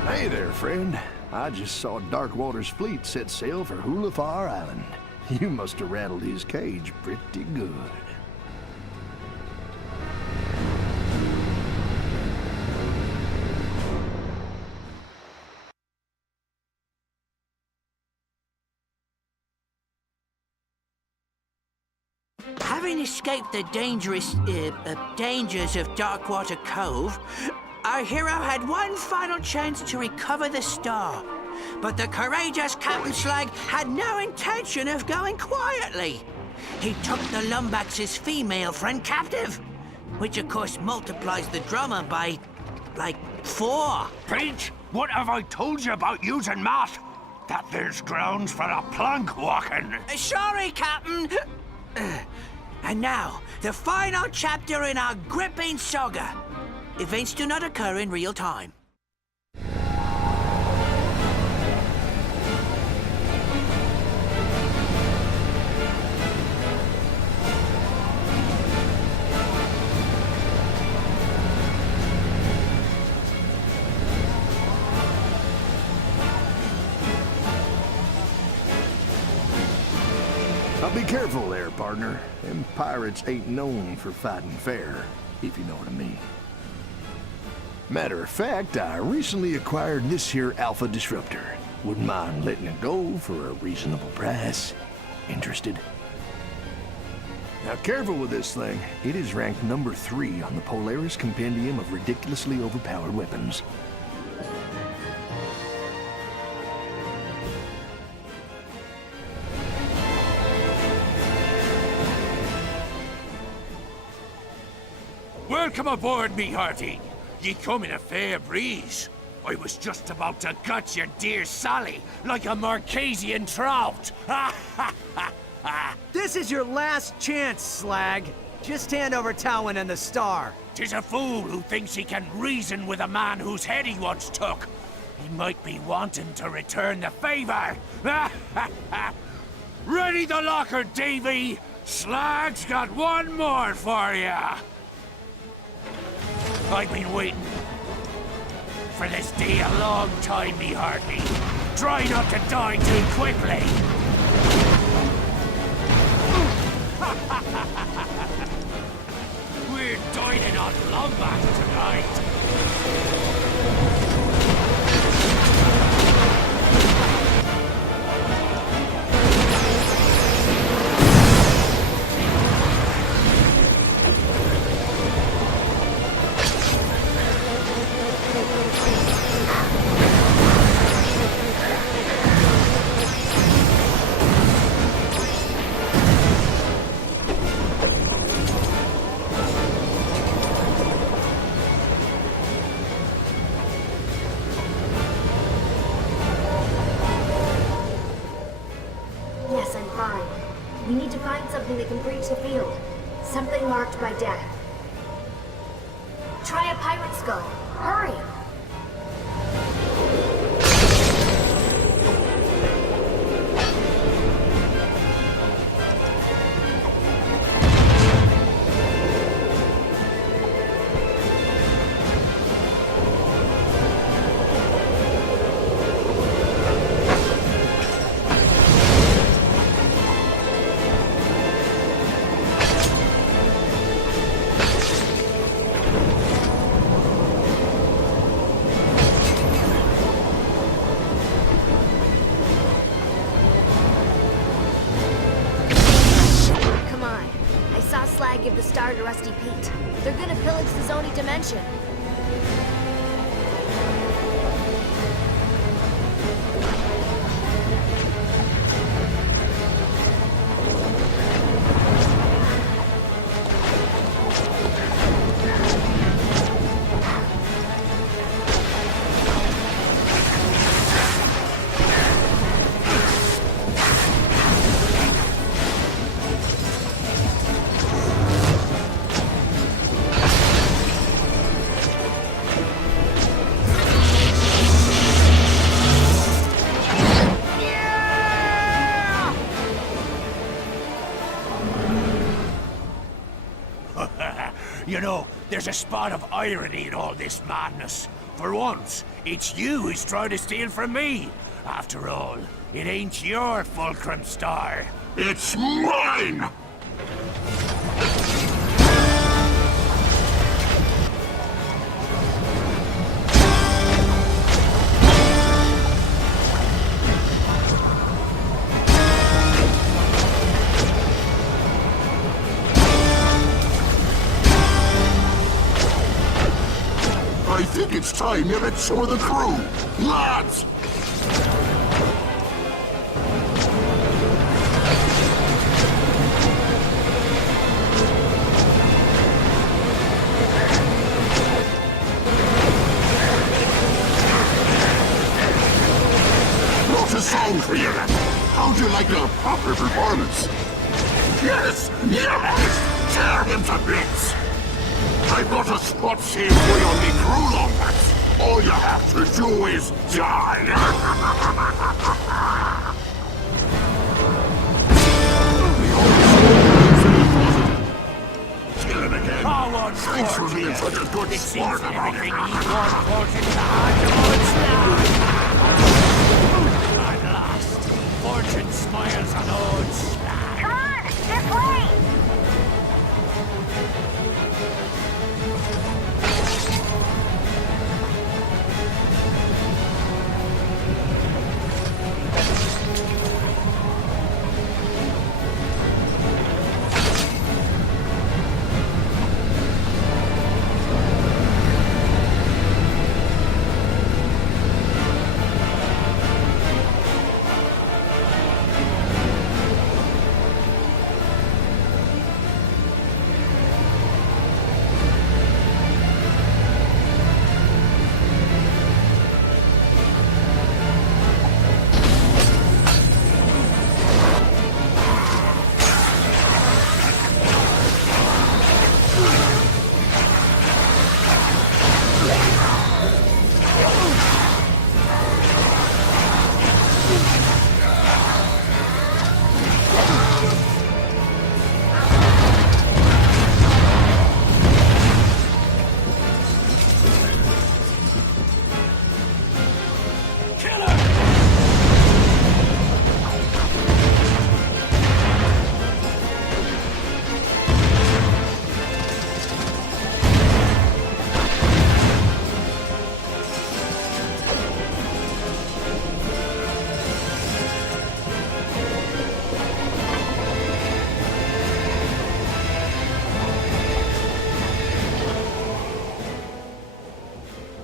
Hey there, friend. I just saw Darkwater's fleet set sail for Hulafar Island. You must have rattled his cage pretty good. Having escaped the dangerous dangers of Darkwater Cove, our hero had one final chance to recover the star. But the courageous Captain Slag had no intention of going quietly. He took the Lumbax's female friend captive, which of course multiplies the drummer by, like, 4. Pete, what have I told you about using math? That there's grounds for a plank walking. Sorry, Captain. And now, the final chapter in our gripping saga. Events do not occur in real time. Now be careful there, partner. Them pirates ain't known for fighting fair, if you know what I mean. Matter of fact, I recently acquired this here Alpha Disruptor. Wouldn't mind letting it go for a reasonable price. Interested? Now careful with this thing. It is ranked number 3 on the Polaris Compendium of ridiculously overpowered weapons. Welcome aboard, me hearty. Ye come in a fair breeze. I was just about to gut your dear Sally like a Marquesian trout. This is your last chance, Slag. Just hand over Towin and the star. 'Tis a fool who thinks he can reason with a man whose head he once took. He might be wanting to return the favor. Ready the locker, Davy. Slag's got one more for ya. I've been waiting for this day a long time, me hearty. Try not to die too quickly. We're dining on Lombax tonight. something that can breach the field. Something marked by death. Try a pirate skull. Hurry! Give the star to Rusty Pete. They're gonna pillage the Zoni dimension. You know, there's a spot of irony in all this madness. For once, it's you who's trying to steal from me. After all, it ain't your fulcrum star. It's mine! I think it's time you let some of the crew. Lads! Wrote a song for you. How'd you like a proper performance? Yes! Yes! Tear him to bits! I've got a spot saved for your big crew, Longplay. All you have to do is die. Kill him again. Thanks for being such a good sport about it. At last, fortune smiles on odds. Come on, this way!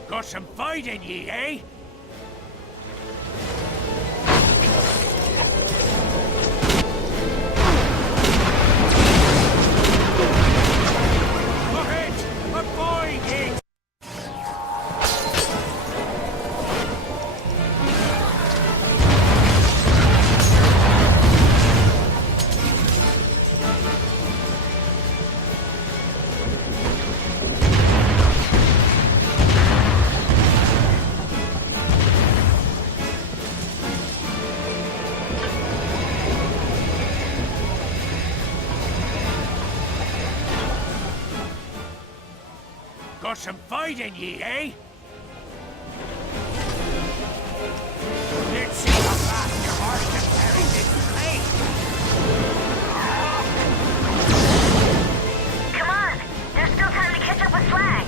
Got some fight in ye, eh? Got some fight in ye, eh? Let's see how fast your horse can carry this plate. Come on! There's still time to catch up with Slag!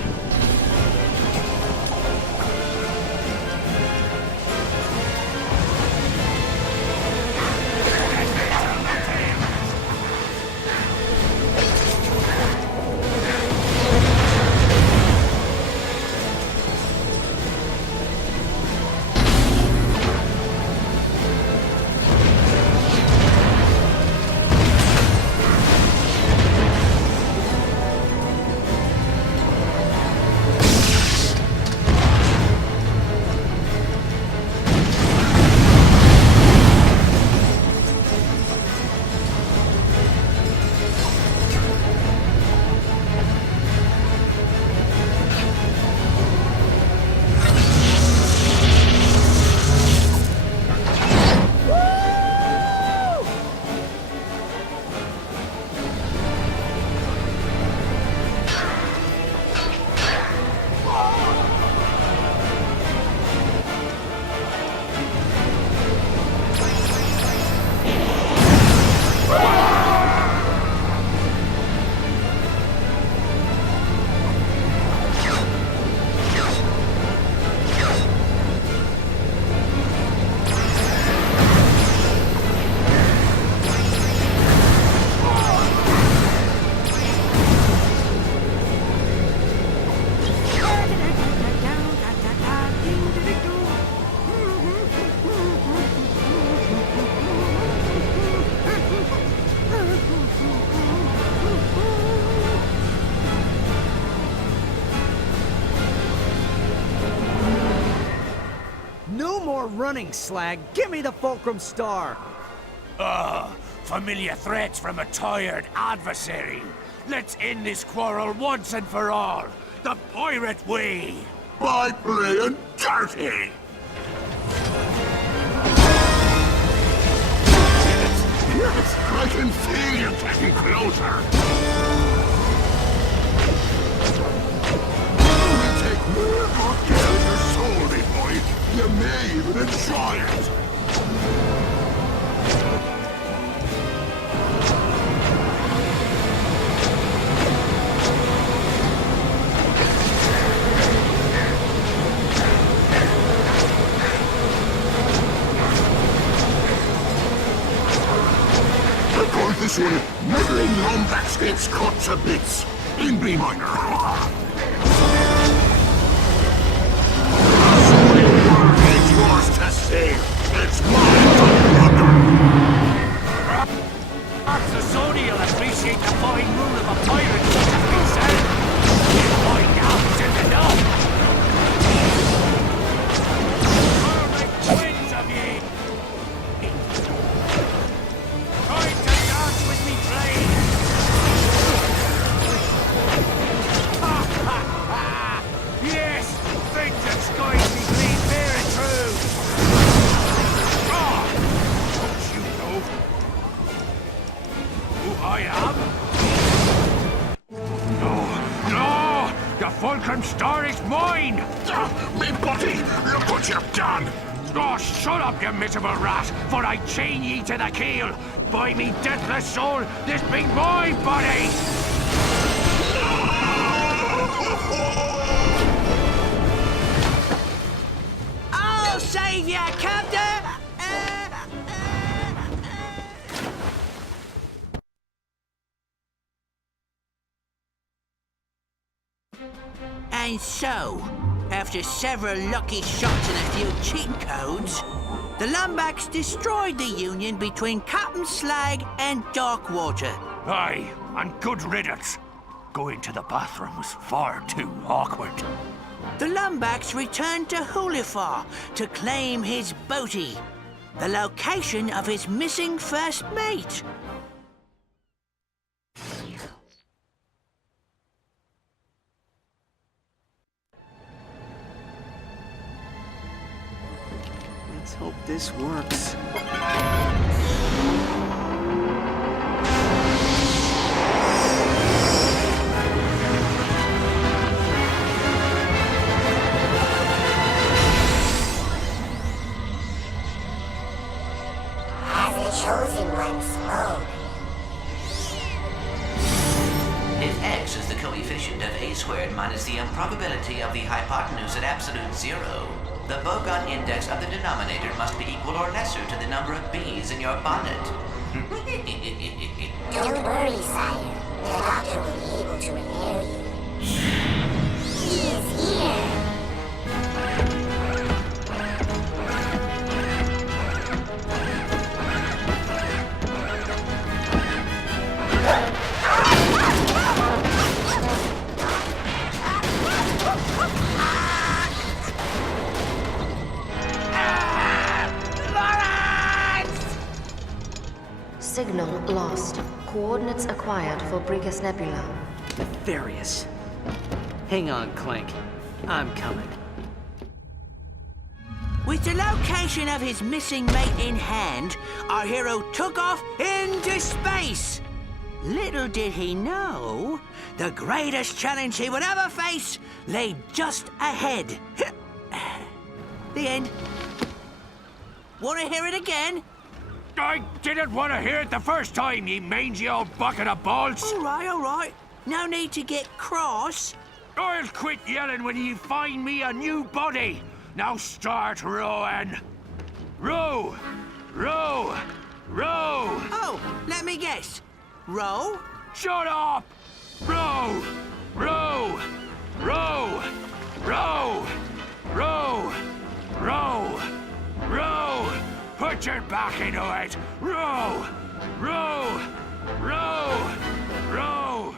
Running, Slag. Give me the Fulcrum Star. Familiar threats from a tired adversary. Let's end this quarrel once and for all. The pirate way. By playing dirty! Yes, I can feel you getting closer. You will take more care of your soul, big boy. You may even enjoy it. I call this one Meddling Lombax Gets Cut to Bits in B minor. It's yours to save. It's mine to plunder. Perhaps the Zoni will appreciate the fine rule of a pirate, as we said. Find out in the know. Perfect twins of ye. Trying to dance with me, blade. Ha ha ha! Yes, vengeance guides me, bleed fair and true. Ah! Don't you know who I am? No! The Fulcrum Star is mine! Me buddy, look what you've done! Oh, shut up, you miserable rat, for I chain ye to the keel! By me deathless soul, this be my body! I'll save ya, Captain! And so, after several lucky shots and a few cheat codes, the Lombax destroyed the union between Captain Slag and Darkwater. Aye, and good riddance. Going to the bathroom was far too awkward. The Lombax returned to Hulifar to claim his boaty, the location of his missing first mate. Let's hope this works. minus the improbability of the hypotenuse at absolute zero. The Bogon index of the denominator must be equal or lesser to the number of bees in your bonnet. Don't worry, sire. The doctor will be able to repair you. He is here. Signal lost. Coordinates acquired for Brigus Nebula. Nefarious. Hang on, Clank. I'm coming. With the location of his missing mate in hand, our hero took off into space. Little did he know, the greatest challenge he would ever face lay just ahead. The end. Want to hear it again? I didn't want to hear it the first time, you mangy old bucket of balls. All right. No need to get cross. I'll quit yelling when you find me a new body. Now start rowing. Row! Row! Row! Oh, let me guess. Row? Shut up! Row! Row! Row! Row! Row! Row! Row! Put your back into it! Row! Row! Row! Row!